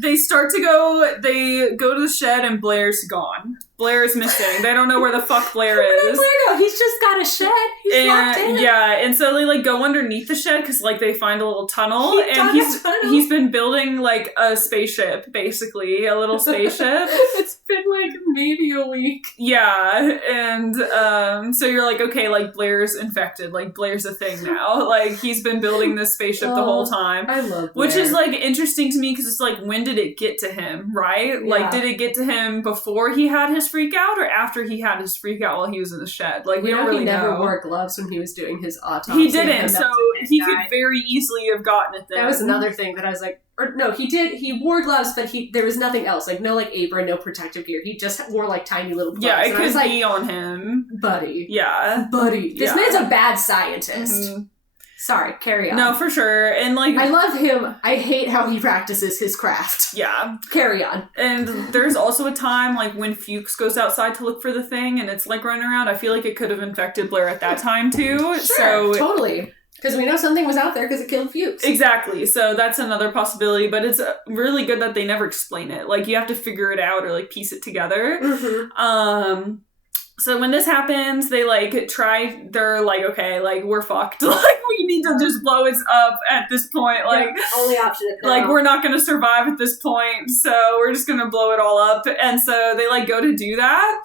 They go to the shed and Blair's gone. Blair is missing. They don't know where the fuck Blair is. Blair go? He's just got a shed. He's locked in. Yeah, and so they like go underneath the shed because like they find a little tunnel, he's been building like a spaceship, basically a little spaceship. It's been like maybe a week. Yeah, and so you're like, okay, like Blair's infected, like Blair's a thing now. Like he's been building this spaceship the whole time. I love Blair. Which is like interesting to me because it's like, when did it get to him, right? Yeah. Like, did it get to him before he had his freak out or after he had his freak out while he was in the shed? Like, we don't really know. He never wore gloves when he was doing his autopsy. He didn't, so he could very easily have gotten it then. That was another thing that I was like, or no, he did. He wore gloves, but there was nothing else. Like, no, like, apron, no protective gear. He just wore, like, tiny little gloves. Yeah, it could be on him. Buddy. Yeah. Buddy. This man's a bad scientist. Mm-hmm. Sorry, carry on. No, for sure. And like, I love him. I hate how he practices his craft. Yeah. Carry on. And there's also a time like when Fuchs goes outside to look for the thing and it's like running around. I feel like it could have infected Blair at that time too. Sure, so totally. Because we know something was out there because it killed Fuchs. Exactly. So that's another possibility, but it's really good that they never explain it. Like, you have to figure it out or like piece it together. Mm-hmm. So when this happens, they're like, okay, like, we're fucked. Like, we need to just blow it up at this point. Like, only option. Like, we're not going to survive at this point, so we're just going to blow it all up. And so they, like, go to do that.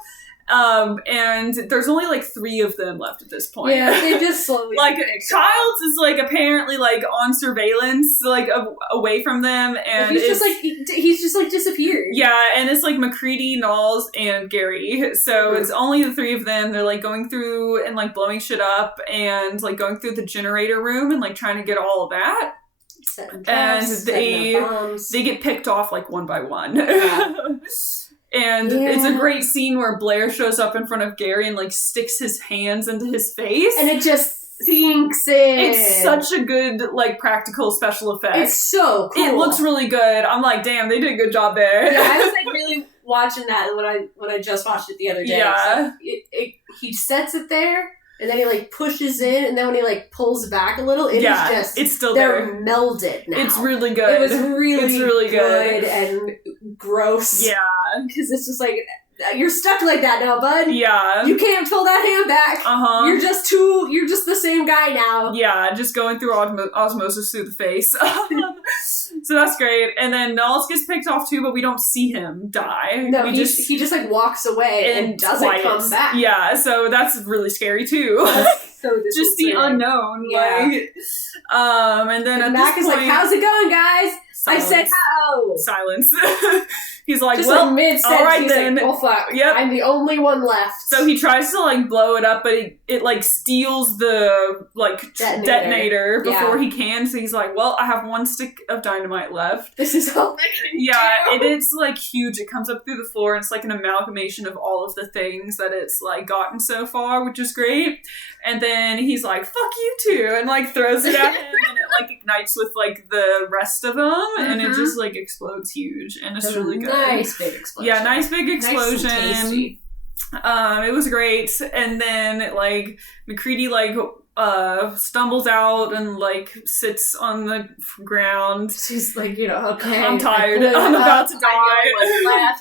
And there's only like 3 of them left at this point. Yeah, they just slowly like Childs is like apparently like on surveillance, like away from them, and he's just like disappeared. Yeah, and it's like McCready, Knowles, and Gary. So it's only the 3 of them. They're like going through and like blowing shit up and like going through the generator room and like trying to get all of that. And they get picked off like one by one. Yeah. And it's a great scene where Blair shows up in front of Gary and, like, sticks his hands into his face. And it just sinks in. It's such a good, like, practical special effect. It's so cool. It looks really good. I'm like, damn, they did a good job there. Yeah, I was, like, really watching that when I just watched it the other day. Yeah. So he sets it there. And then he, like, pushes in, and then when he, like, pulls back a little, it's still there. They're melded now. It's really good. It was really good and gross. Yeah. Because it's just like, you're stuck like that now, bud. Yeah. You can't pull that hand back. Uh-huh. You're just the same guy now. Yeah, just going through osmosis through the face. So that's great. And then Knowles gets picked off too, but we don't see him die. No, he just like walks away and doesn't come back. Yeah, so that's really scary too. So just the unknown. Yeah. Like, and then at Mac this is point, like, how's it going, guys? Silence. I said how. Silence. He's like, just well, like mid-sentence, all right then. Like, oh fuck, yep. I'm the only one left. So he tries to like blow it up, but it like steals the like detonator before he can. So he's like, well, I have 1 stick of dynamite left. This is all I can do. And it's like huge. It comes up through the floor, and it's like an amalgamation of all of the things that it's like gotten so far, which is great. And then he's like, fuck you too, and like throws it at him, and it like ignites with like the rest of them, and it just like explodes huge, and it's really good. Nice big explosion. Yeah, nice big explosion. Nice and tasty. It was great. And then like McCready like stumbles out and like sits on the ground. She's like, okay, I'm tired. I'm about to die.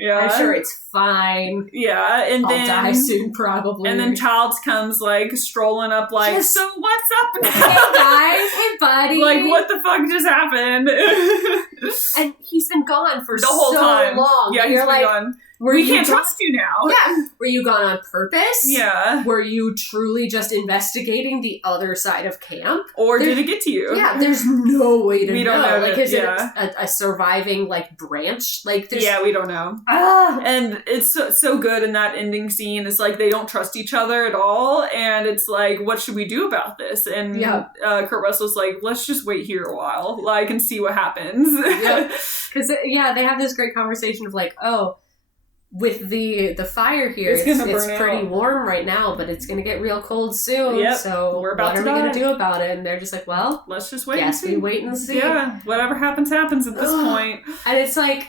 Yeah, I'm sure it's fine. Yeah, and I'll then die soon, probably. And then Childs comes like strolling up, like, so what's up? Hey guys, hey buddy. Like, what the fuck just happened? And he's been gone for the whole time. Long. Yeah, he's been gone. We can't trust you now. Yeah. Were you gone on purpose? Yeah. Were you truly just investigating the other side of camp? Or did it get to you? Yeah, there's no way to know. We don't know. Like, is it a surviving, like, branch? Like, there's... Yeah, we don't know. And it's so good in that ending scene. It's like they don't trust each other at all. And it's like, what should we do about this? And Kurt Russell's like, let's just wait here a while. Like, and see what happens. Yeah. Because, they have this great conversation of like, with the fire here, it's pretty warm right now, but it's going to get real cold soon. Yep. So what are we going to do about it? And they're just like, well, let's just wait. Guess we wait and see. Yeah, whatever happens at this point. And it's like,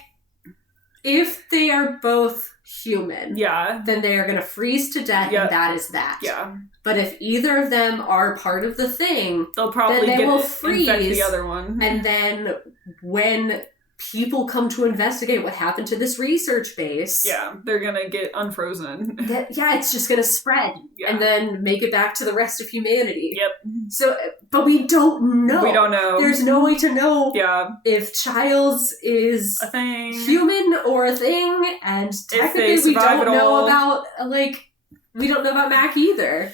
if they are both human, then they are going to freeze to death, and that is that. Yeah. But if either of them are part of the thing, they'll probably then they will freeze the other one. And then when people come to investigate what happened to this research base. Yeah, they're gonna get unfrozen. It's just gonna spread and then make it back to the rest of humanity. Yep. So, but we don't know. We don't know. There's no way to know if Childs is a thing, human or a thing, and technically we don't know about, we don't know about Mac either.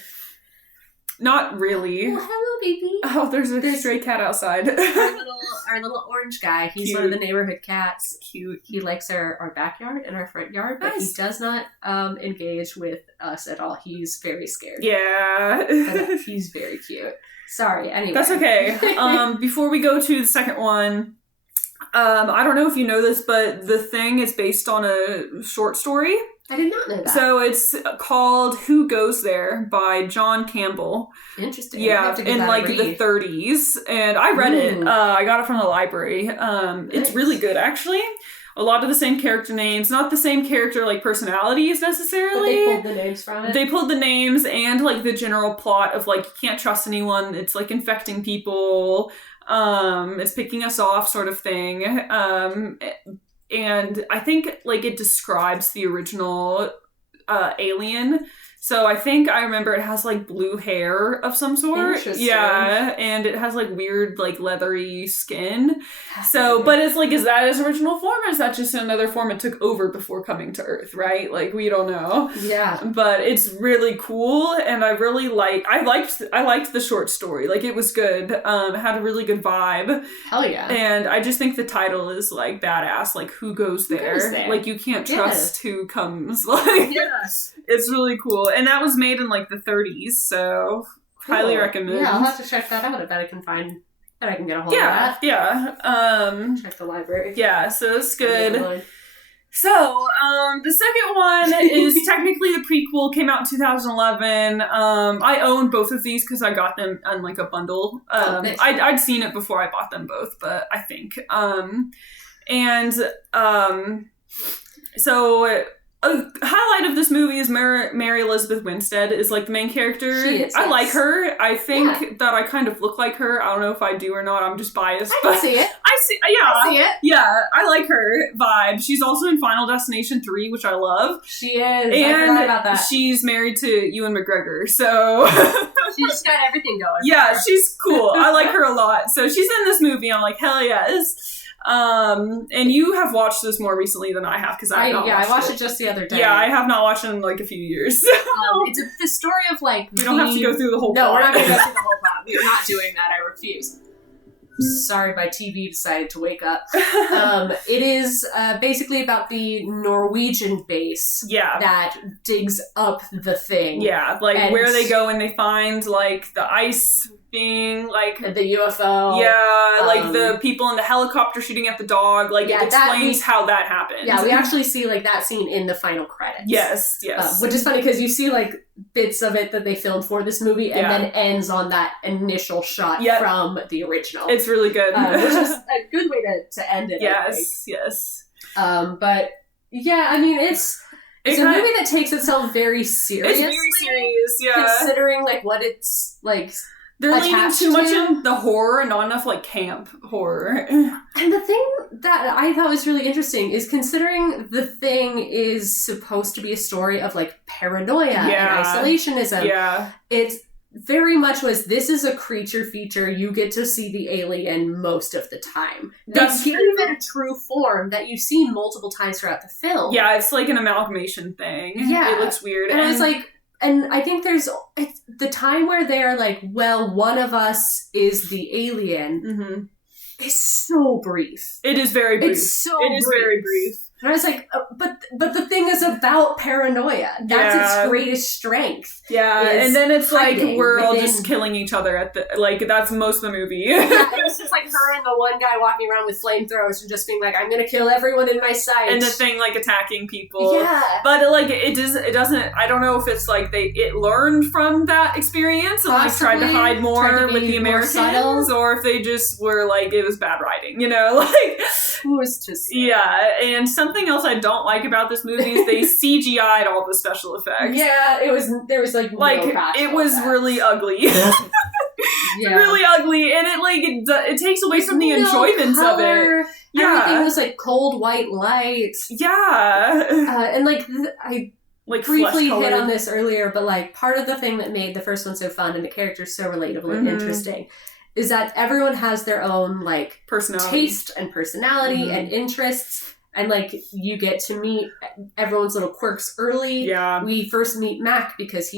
Not really. Oh, hello, baby. Oh, there's a stray cat outside. Our little orange guy. He's Cute. one of the neighborhood cats. Cute. He likes our backyard and our front yard, but he does not engage with us at all. He's very scared. Yeah. But he's very cute. Sorry, anyway. That's okay. Before we go to the second one, I don't know if you know this, but The Thing is based on a short story. I did not know that. So it's called Who Goes There by John Campbell. Interesting. Yeah, in like the 30s. And I read it. I got it from the library. It's really good, actually. A lot of the same character names. Not the same character, like, personalities necessarily. But they pulled the names from it? They pulled the names and, like, the general plot of, like, you can't trust anyone. It's, like, infecting people. It's picking us off sort of thing. And I think, like, it describes the original alien. So I think I remember it has like blue hair of some sort. Yeah, and it has like weird like leathery skin. So, but it's like, is that his original form, or is that just another form it took over before coming to Earth, right? Like, we don't know. Yeah. But it's really cool, and I liked the short story. Like, it was good. It had a really good vibe. Hell yeah. And I just think the title is like badass. Like, who goes there? Like, you can't trust who comes. Like, yes. It's really cool. And that was made in like the 30s, so highly recommend. Yeah, I'll have to check that out. I bet I can get a hold of that. Yeah. Check the library. Yeah, so it's good. So, the second one is technically the prequel, came out in 2011. I own both of these because I got them on like a bundle. I'd seen it before I bought them both, but I think. So a highlight of this movie is Mary Elizabeth Winstead is like the main character. She is. I like her. I think that I kind of look like her. I don't know if I do or not. I'm just biased. I can see it. I see it. Yeah, I like her vibe. She's also in Final Destination 3, which I love. She is. And I forgot about that. She's married to Ewan McGregor, so she's just got everything going. Yeah, she's cool. I like her a lot. So she's in this movie. I'm like, hell yes. And you have watched this more recently than I have because I watched it just the other day. Yeah, I have not watched it in like a few years. It's the story of like. We don't have to go through the whole plot. No, we're not going to go through the whole plot. We're not doing that. I refuse. Sorry, my TV decided to wake up. It is basically about the Norwegian base that digs up the thing. Yeah, like where they go and they find like the ice being like the UFO. Yeah, like the people in the helicopter shooting at the dog. Like it explains how that happened. Yeah, we actually see like that scene in the final credits. Yes. Which is funny because you see like bits of it that they filmed for this movie and then ends on that initial shot from the original. It's really good. Which is a good way to end it. Yes. But yeah, I mean it's a movie that takes itself very seriously. It's very serious, yeah. Considering like what it's like. They're leaning too much in the horror and not enough like camp horror. And the thing that I thought was really interesting is considering the thing is supposed to be a story of like paranoia and isolationism. Yeah. It's very much was this is a creature feature. You get to see the alien most of the time. They give it a true form that you see multiple times throughout the film. Yeah, it's like an amalgamation thing. Yeah. It looks weird. And I was like, and I think it's the time where they're like, well, one of us is the alien is so brief. It is very brief. It's so It is very brief. And I was like, but the thing is about paranoia. That's its greatest strength. Yeah, and then it's like we're all just killing each other at the like that's most of the movie. It's just like her and the one guy walking around with flamethrowers and just being like, I'm gonna kill everyone in my sight. And the thing like attacking people. Yeah. But like it doesn't I don't know if it's like it learned from that experience and like tried to hide more with the Americans or if they just were like it was bad writing, you know? Like who was just and something else I don't like about this movie is they CGI'd all the special effects. Yeah, there was like no it was really ugly. Really ugly, and it takes away from the enjoyment of it. Yeah, everything was like cold white light. Yeah, and I briefly hit on this earlier, but like part of the thing that made the first one so fun and the characters so relatable and interesting is that everyone has their own like taste and personality and interests. And, like, you get to meet everyone's little quirks early. Yeah. We first meet Mac because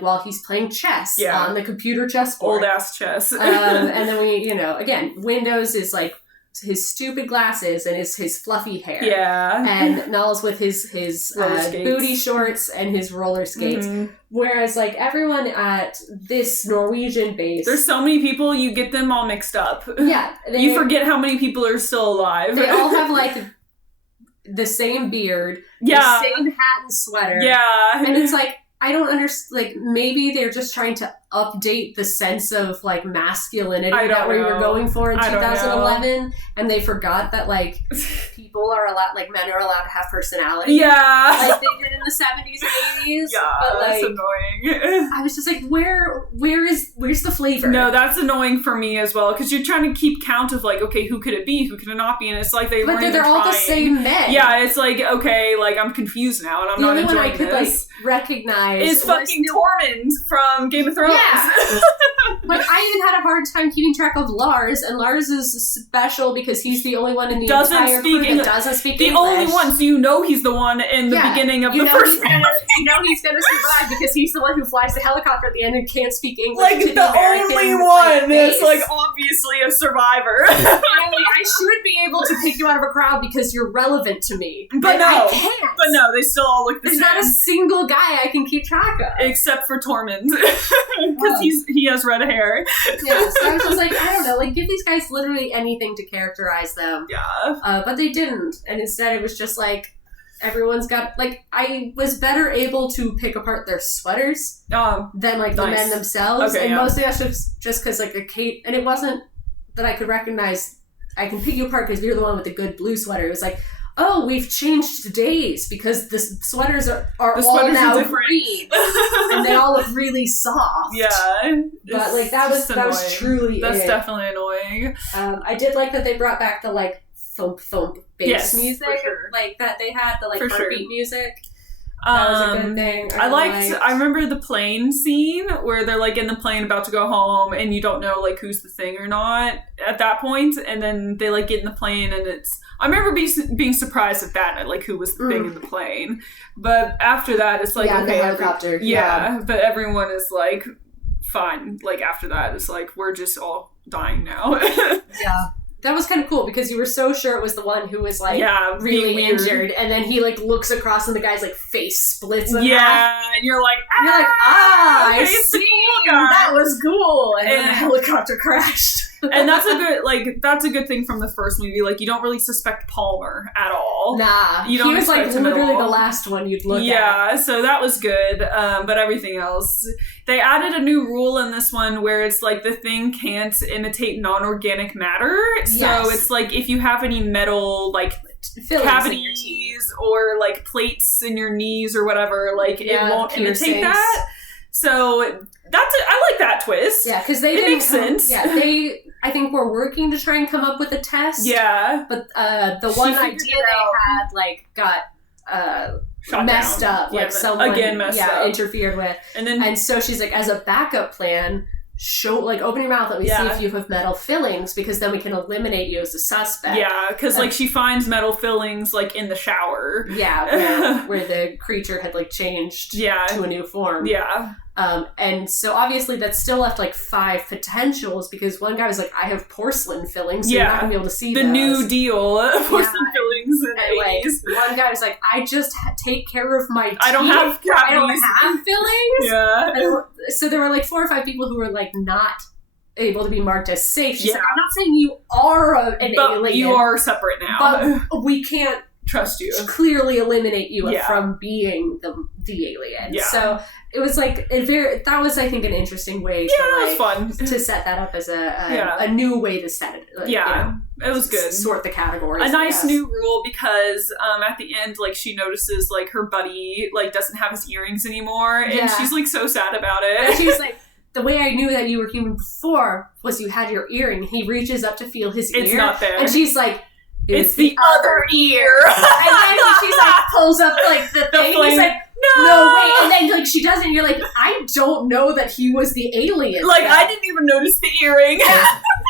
while he's playing chess on the computer chessboard. Old-ass chess. And then we, again, Windows is, like, his stupid glasses and his fluffy hair. Yeah. And Null's with his booty shorts and his roller skates. Whereas, like, everyone at this Norwegian base... There's so many people, you get them all mixed up. Yeah. You forget how many people are still alive. They all have, like... the same beard, the same hat and sweater. Yeah. And it's like, I don't understand, like, maybe they're just trying to update the sense of, like, masculinity that we were going for in 2011, and they forgot that, like, people are allowed, like, men are allowed to have personality. Yeah. Like they did in the the 70s and 80s. Yeah, but like, that's annoying. I was just like, where's the flavor? No, that's annoying for me as well, because you're trying to keep count of like, okay, who could it be? Who could it not be? And it's like they're all the same men. Yeah, it's like, okay, like I'm confused now, and I'm not enjoying this. The only one I could like recognize is fucking Tormund from Game of Thrones. Yeah. Like I even had a hard time keeping track of Lars, and Lars is special because he's the only one in the entire crew that doesn't speak English. The only one, so you know he's the one in the beginning of the first movie. You know he's gonna survive because he's the one who flies the helicopter at the end and can't speak English. Like to the only one is like obviously a survivor. I should be able to pick you out of a crowd because you're relevant to me. But no. I can't. But no, they still all look the same. There's not a single guy I can keep track of. Except for Tormund. Because he has red hair. Yeah, so I was just like, I don't know, like give these guys literally anything to characterize them. Yeah. But they didn't. And instead it was just like, everyone's got, like, I was better able to pick apart their sweaters than, like, the men themselves. Okay, and mostly that's just because, like, and it wasn't that I could recognize, I can pick you apart because you're the one with the good blue sweater. It was like, oh, we've changed days because the sweaters are all now green. And they all look really soft. Yeah. But, like, that was truly That's definitely annoying. I did like that they brought back the, like, thump bass music, sure. like that they had the like heartbeat music. That was a good thing. I remember the plane scene where they're like in the plane about to go home and you don't know like who's the thing or not at that point, and then they like get in the plane and I remember being surprised at that, like who was the thing in the plane, but after that it's like okay, the helicopter. But everyone is like fine. Like after that it's like we're just all dying now. Yeah. That was kind of cool because you were so sure it was the one who was like really injured, and then he like looks across and the guy's like face splits in half. And you're like, I see, cool that was cool, and then the helicopter crashed. And that's a good thing from the first movie. Like you don't really suspect Palmer at all. Nah, he was like literally the last one you'd look at. Yeah, so that was good. But everything else, they added a new rule in this one where it's like the thing can't imitate non-organic matter. So it's like if you have any metal like cavities or like plates in your knees or whatever, like it won't imitate that. So I like that twist. Yeah, because it makes sense. Yeah, I think we're working to try and come up with a test. Yeah, but the one idea they had like got messed up. Like someone again messed up, interfered with, and so she's like, as a backup plan, open your mouth, let me see if you have metal fillings, because then we can eliminate you as a suspect. Yeah, because like she finds metal fillings like in the shower. Yeah, where the creature had like changed to a new form. Yeah. And so obviously that still left like 5 potentials, because one guy was like, I have porcelain fillings, so you're not gonna be able to see the those. New Deal porcelain fillings in the like, one guy was like, I just take care of my teeth. I don't have cavities. I don't have fillings. Yeah. So there were like 4 or 5 people who were like not able to be marked as safe. She's like, I'm not saying you are an alien. You are separate now. But we can't trust you. Clearly eliminate you from being the alien. Yeah. So it was like that was, I think, an interesting way to fun to set that up as a new way to set it. Like, it was good. Sort the categories. A nice new rule, because at the end, like she notices like her buddy like doesn't have his earrings anymore, and she's like so sad about it. And she's like, the way I knew that you were human before was you had your earring. He reaches up to feel his ear. It's not there. And she's like, it's the other ear. And then she's like, pulls up like the thing. He's like, no, wait. And then like she doesn't. And you're like, I don't know that he was the alien. Like I didn't even notice the earring.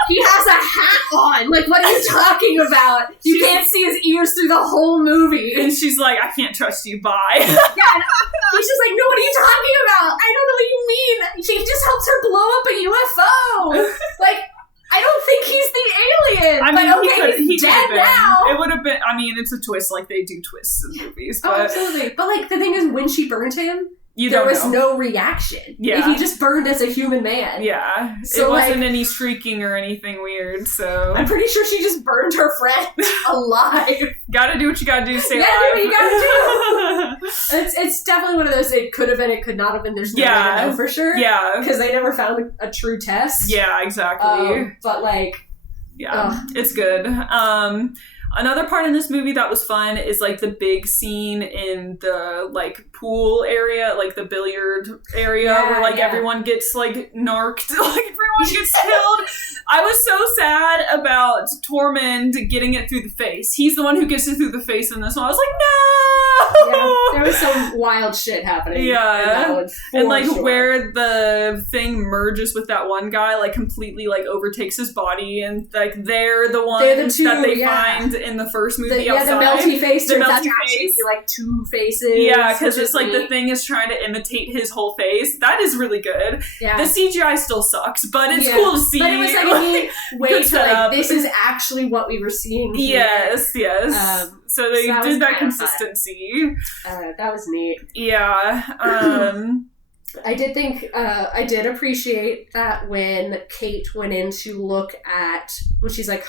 He has a hat on. Like, what are you talking about? You can't see his ears through the whole movie. And she's like, I can't trust you. Bye. Yeah. He's just like, no, what are you talking about? I don't know what you mean. He just helps her blow up a UFO. Like, I don't think he's the alien. I mean, he's dead now. It would have been. I mean, it's a twist. Like they do twists in movies. But, absolutely. But like the thing is, when she burned him, there was no reaction. Yeah, he just burned as a human man. Yeah, so it wasn't any streaking or anything weird. So I'm pretty sure she just burned her friend alive. Gotta do what you gotta do to stay alive. Do what you gotta do. It's definitely one of those. It could have been. It could not have been. There's no way to know for sure. Yeah, because they never found a true test. Yeah, exactly. But like, it's good. Another part in this movie that was fun is like the big scene in the like pool area, like the billiard area, where like everyone gets like narked, like everyone gets killed. I was so sad about Tormund getting it through the face. He's the one who gets it through the face in this one. I was like, no! Yeah, there was some wild shit happening. Yeah. And like where the thing merges with that one guy, like completely like overtakes his body, and like they're the ones that they find in the first movie outside. Yeah, the melty face turns out to actually be like two faces. Yeah, because it's like the thing is trying to imitate his whole face. That is really good. Yeah. The CGI still sucks, but it's cool to see. But it was like a neat way to like, this is actually what we were seeing here. Yes. So they did that consistency. That was neat. Yeah. I did think, I did appreciate that when Kate went in to look at, when she's like,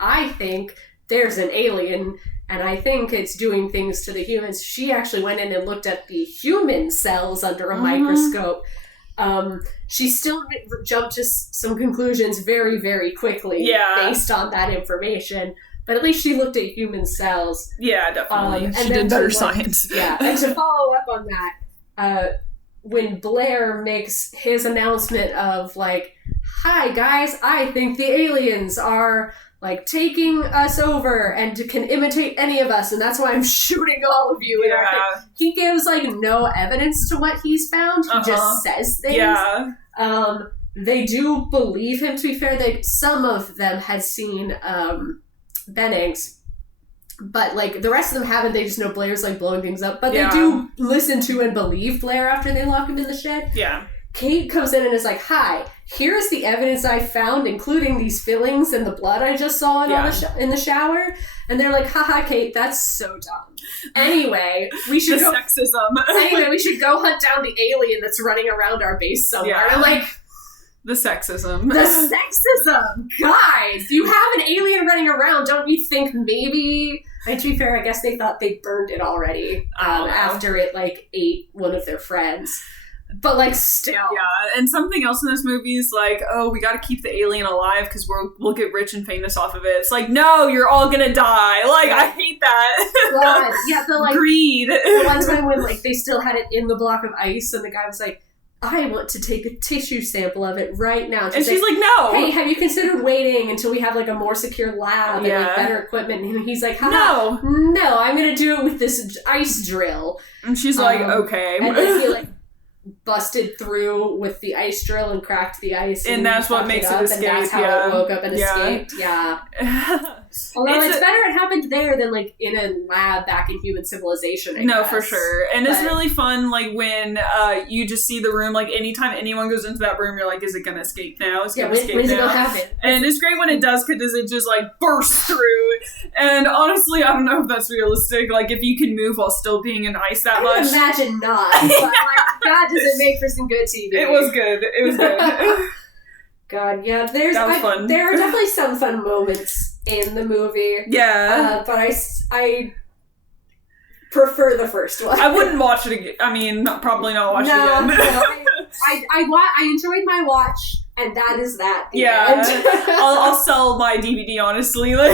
I think there's an alien and I think it's doing things to the humans. She actually went in and looked at the human cells under a microscope. She still jumped to some conclusions very, very quickly based on that information. But at least she looked at human cells. Yeah, definitely. She did better science. Yeah, and to follow up on that, when Blair makes his announcement of like, hi guys, I think the aliens are like taking us over and can imitate any of us, and that's why I'm shooting all of you. Yeah. He gives like no evidence to what he's found. He just says things. Yeah. They do believe him, to be fair. Some of them had seen Bennings, but like the rest of them haven't. They just know Blair's like blowing things up, but they do listen to and believe Blair after they lock him in the shed. Yeah. Kate comes in and is like, hi, here's the evidence I found, including these fillings and the blood I just saw in the shower. And they're like, haha, Kate, that's so dumb. Anyway, we should sexism. Anyway, we should go hunt down the alien that's running around our base somewhere. Yeah. I'm like, the sexism. The sexism! Guys, you have an alien running around. Don't you think maybe... And to be fair, I guess they thought they burned it already after it, like, ate one of their friends. But, like, still. Yeah, and something else in this movie is like, oh, we gotta keep the alien alive because we'll get rich and famous off of it. It's like, no, you're all gonna die. Like, I hate that. God. Yeah, the, like... Greed. The one time when, like, they still had it in the block of ice and the guy was like, I want to take a tissue sample of it right now. And she's like, no. Hey, have you considered waiting until we have like a more secure lab and like better equipment? And he's like, no, I'm going to do it with this ice drill. And she's like, okay. And then he like busted through with the ice drill and cracked the ice. And that's what makes it escape. And that's how it woke up and escaped. Yeah. Although it's better it happened there than like in a lab back in human civilization, I guess. For sure. And it's really fun, like when you just see the room, like anytime anyone goes into that room, you're like, is it gonna escape now? When's it gonna happen? And it's great when it does, because it just like bursts through. And honestly, I don't know if that's realistic. Like if you can move while still being in ice that much. I imagine not. But like, God, does it make for some good TV? It was good. It was good. God, yeah. That was fun. There are definitely some fun moments in the movie. Yeah. But I prefer the first one. I wouldn't watch it again. I mean, probably not watch it again. No, I enjoyed my watch, and that is that. I'll sell my DVD, honestly. Like,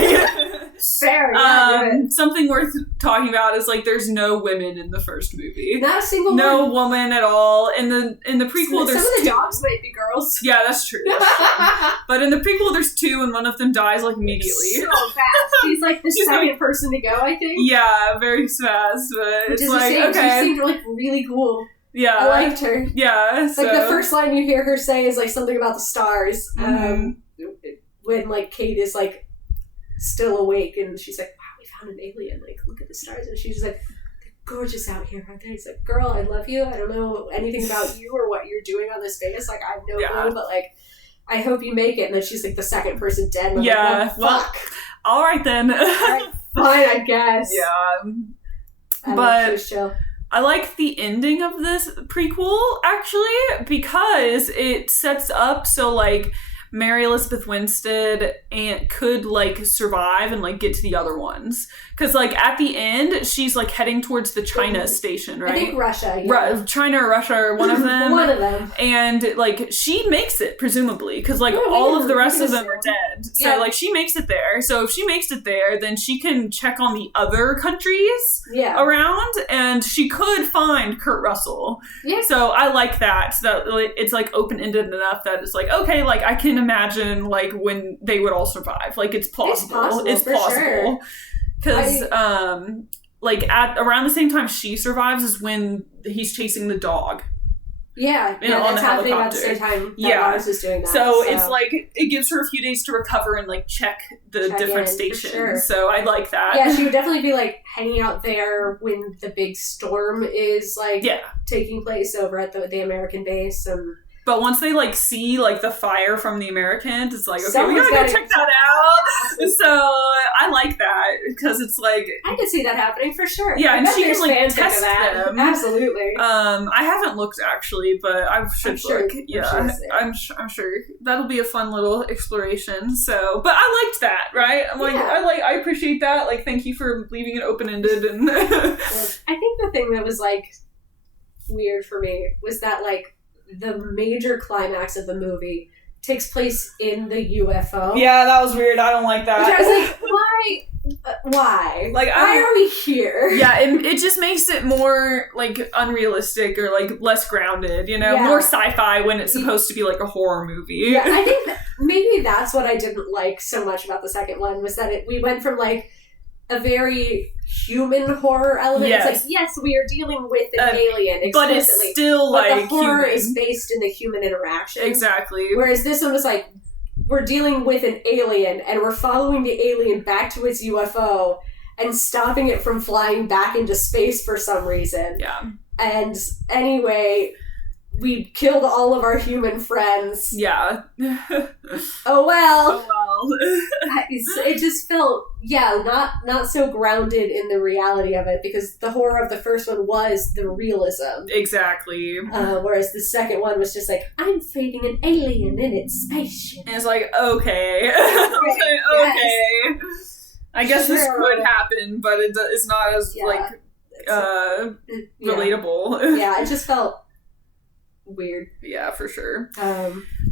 fair. Yeah, something worth talking about is like there's no women in the first movie. Not a single no woman at all. In the prequel, there's some of the dogs might be girls. Yeah, that's true. But in the prequel, there's two, and one of them dies like immediately. So fast. She's like the second person to go, I think. Yeah, very fast. But which it's like okay. She seemed like really cool. Yeah, I liked her. Yeah, like the first line you hear her say is like something about the stars. When like Kate is like still awake and she's like, wow, we found an alien, like look at the stars, and she's just like, they're gorgeous out here, aren't they? It's like, girl, I love you. I don't know anything about you or what you're doing on this base, like I have no clue, but like I hope you make it. And then she's like the second person dead, and I'm like, well, fuck. All right then. All right, fine, I guess. Yeah. But I like the ending of this prequel, actually, because it sets up so, like, Mary Elizabeth Winstead could like survive and like get to the other ones, because like at the end she's like heading towards the China station, right? I think Russia, yeah. China or Russia, or one of them. One of them. And like she makes it, presumably, because like all of the rest of them are dead. So like she makes it there. So if she makes it there, then she can check on the other countries around, and she could find Kurt Russell. Yeah. So I like that. So that it's like open-ended enough that it's like, okay, like I can imagine like when they would all survive. Like it's plausible. It's plausible. Because like at around the same time she survives is when he's chasing the dog. Yeah, on the happening helicopter. At the same time that Lars is doing that. So it's like, it gives her a few days to recover and like check the different stations. Sure. So I like that. Yeah, she would definitely be like hanging out there when the big storm is like taking place over at the American base. But once they like see like the fire from the Americans, it's like, okay, we gotta go check that out. So I like that, because it's like, I could see that happening for sure. Yeah, and she can like test them. Absolutely. I haven't looked actually, but I should look. Yeah, I'm sure that'll be a fun little exploration. So, but I liked that, right? I'm like, I appreciate that. Like, thank you for leaving it open ended. And I think the thing that was like weird for me was that like the major climax of the movie takes place in the UFO. Yeah, that was weird. I don't like that. Which I was like, why? Like, why are we here? Yeah, it just makes it more like unrealistic or like less grounded, you know, more sci-fi when it's supposed to be like a horror movie. Yeah, I think maybe that's what I didn't like so much about the second one, was that we went from like a very human horror element. Yes. It's like, yes, we are dealing with an alien explicitly, but it's still like the horror human. is based in the human interaction. Exactly. Whereas this one was like, we're dealing with an alien and we're following the alien back to its UFO and stopping it from flying back into space for some reason. Yeah. And we killed all of our human friends. Yeah. Oh well. It just felt, not so grounded in the reality of it, because the horror of the first one was the realism. Exactly. Whereas the second one was just like, I'm fighting an alien in its spaceship. And it's like, okay. Okay. I guess this could happen, but it's not as relatable. Yeah, it just felt weird. Yeah, for sure.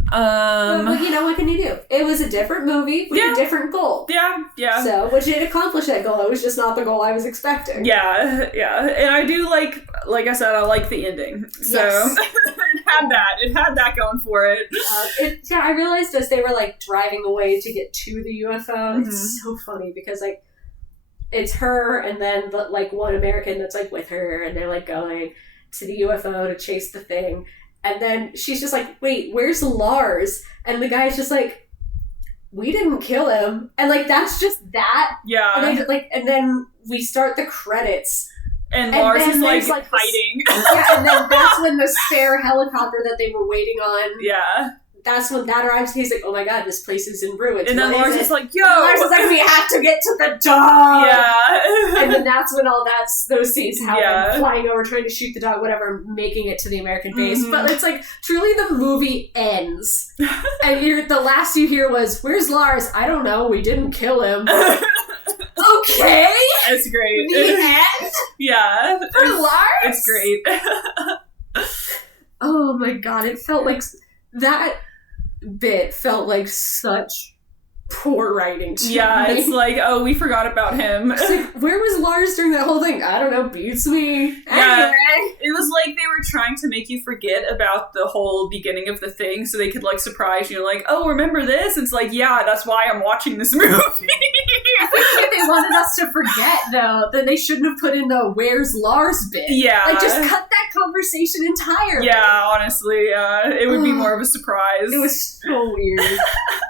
But you know, what can you do? It was a different movie with a different goal. Yeah. So, which it accomplished that goal. It was just not the goal I was expecting. Yeah. And I do like I said, I like the ending. So it had that going for it. I realized as they were like driving away to get to the UFO, it's so funny because like it's her and then the, like one American that's like with her, and they're like going to the UFO to chase the thing. And then she's just like, wait, where's Lars? And the guy's just like, we didn't kill him. And like, that's just that. Yeah. And then we start the credits. And Lars is like hiding. And then that's when the spare helicopter that they were waiting on. Yeah. That's when that arrives. He's like, oh my god, this place is in ruins. And then Lars is like, yo! And Lars is like, we have to get to the dog! Yeah. And then that's when those scenes happen. Flying over, trying to shoot the dog, whatever, making it to the American base. Mm-hmm. But it's like, truly the movie ends. And the last you hear was, where's Lars? I don't know, we didn't kill him. Okay! It's great. The end? Yeah. For Lars? It's great. Oh my god, it felt like... That bit felt like such poor writing to me. It's like, oh, we forgot about him. It's like, where was Lars during that whole thing? I don't know, beats me. Yeah, anyway. It was like they were trying to make you forget about the whole beginning of the thing so they could like surprise you, like, oh, remember this? It's like, yeah, that's why I'm watching this movie. I think if they wanted us to forget, though, then they shouldn't have put in the where's Lars bit. Yeah. Like, just cut that conversation entirely. Yeah, honestly, it would be more of a surprise. It was so weird.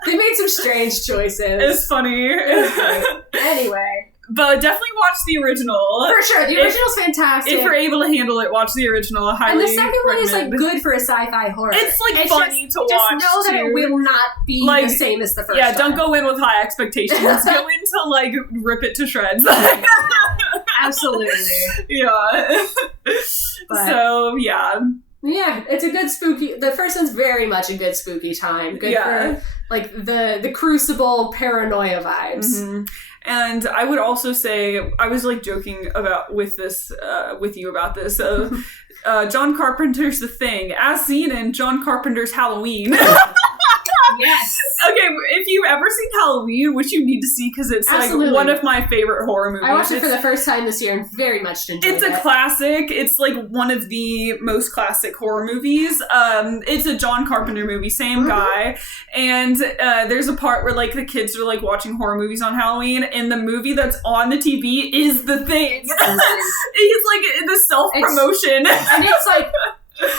They made some strange choices. It's funny. It was great. Anyway. But definitely watch the original. For sure. The original's fantastic. If you're able to handle it, watch the original. And the second one is like good for a sci-fi horror. It's like funny to watch. Just know that it will not be like, the same as the first one. Don't go in with high expectations. Go in to like rip it to shreds. Absolutely. Yeah. But, so, yeah. Yeah, it's a good spooky... The first one's very much a good spooky time. Good for, like, the Crucible paranoia vibes. Mm-hmm. And I would also say, I was, like, joking with you about this. John Carpenter's The Thing, as seen in John Carpenter's Halloween. Yes. Okay, if you've ever seen Halloween, which you need to see because it's Absolutely. like one of my favorite horror movies. I watched it for the first time this year and very much enjoyed it. It's a classic. It's like one of the most classic horror movies. It's a John Carpenter movie, same guy. And there's a part where like the kids are like watching horror movies on Halloween, and the movie that's on the TV is The Thing. It's like the self-promotion. And it's like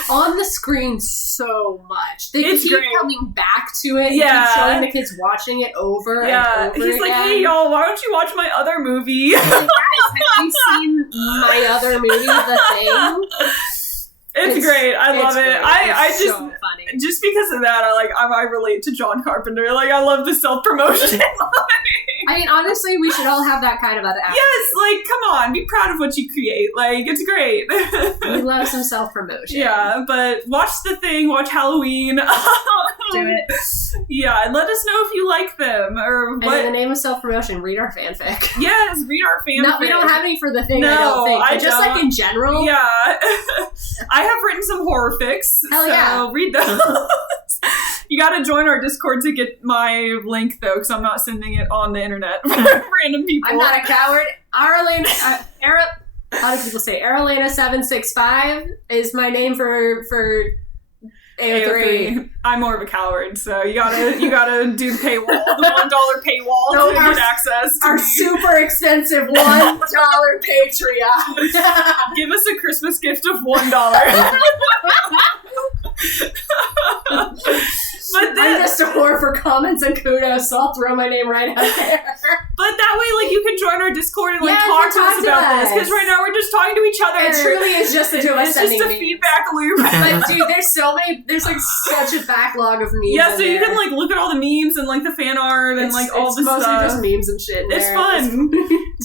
on the screen so much. They keep coming back to it and keep showing the kids watching it over and over He's again. like, hey y'all, why don't you watch my other movie? Like, guys, have you seen my other movie, The Thing? It's great. I love it. I just so funny. Just because of that, I relate to John Carpenter. Like, I love the self-promotion. I mean, honestly, we should all have that kind of attitude. Yes, like, come on, be proud of what you create. Like, it's great. We love some self-promotion. Yeah, but watch The Thing, watch Halloween. Do it. Yeah, and let us know if you like them or what. And in the name of self-promotion, read our fanfic. Yes, read our fanfic. No, we don't have any for The Thing, no, I don't think. But just don't. like in general. Yeah. I have written some horror fics. Hell so yeah. Read those. You gotta join our Discord to get my link, though, because I'm not sending it on the internet for random people. I'm not a coward. A lot of people say Aralena765 is my name for AO3. I'm more of a coward, so you gotta do the paywall, the $1 paywall to get access to our me. super expensive $1 Patreon. Give us a Christmas gift of $1. But then, I'm just a whore for comments and kudos, so I'll throw my name right out there. But that way, like, you can join our Discord and, like, talk to us about this. Because right now we're just talking to each other. It truly is just the two of us sending It's just a feedback loop. But, dude, there's, like, such a backlog of memes. Yeah, so you can, like, look at all the memes and, like, the fan art and, like, all the stuff. It's mostly just memes and shit. It's fun.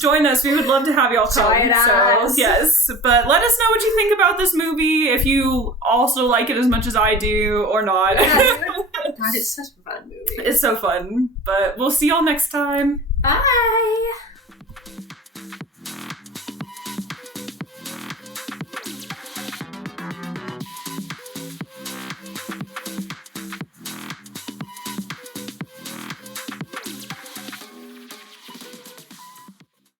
Join us. We would love to have y'all come. Join us. So, yes. But let us know what you think about this movie, if you also like it as much as I do or not. God, it's such a fun movie. It's so fun. But we'll see y'all next time. Bye!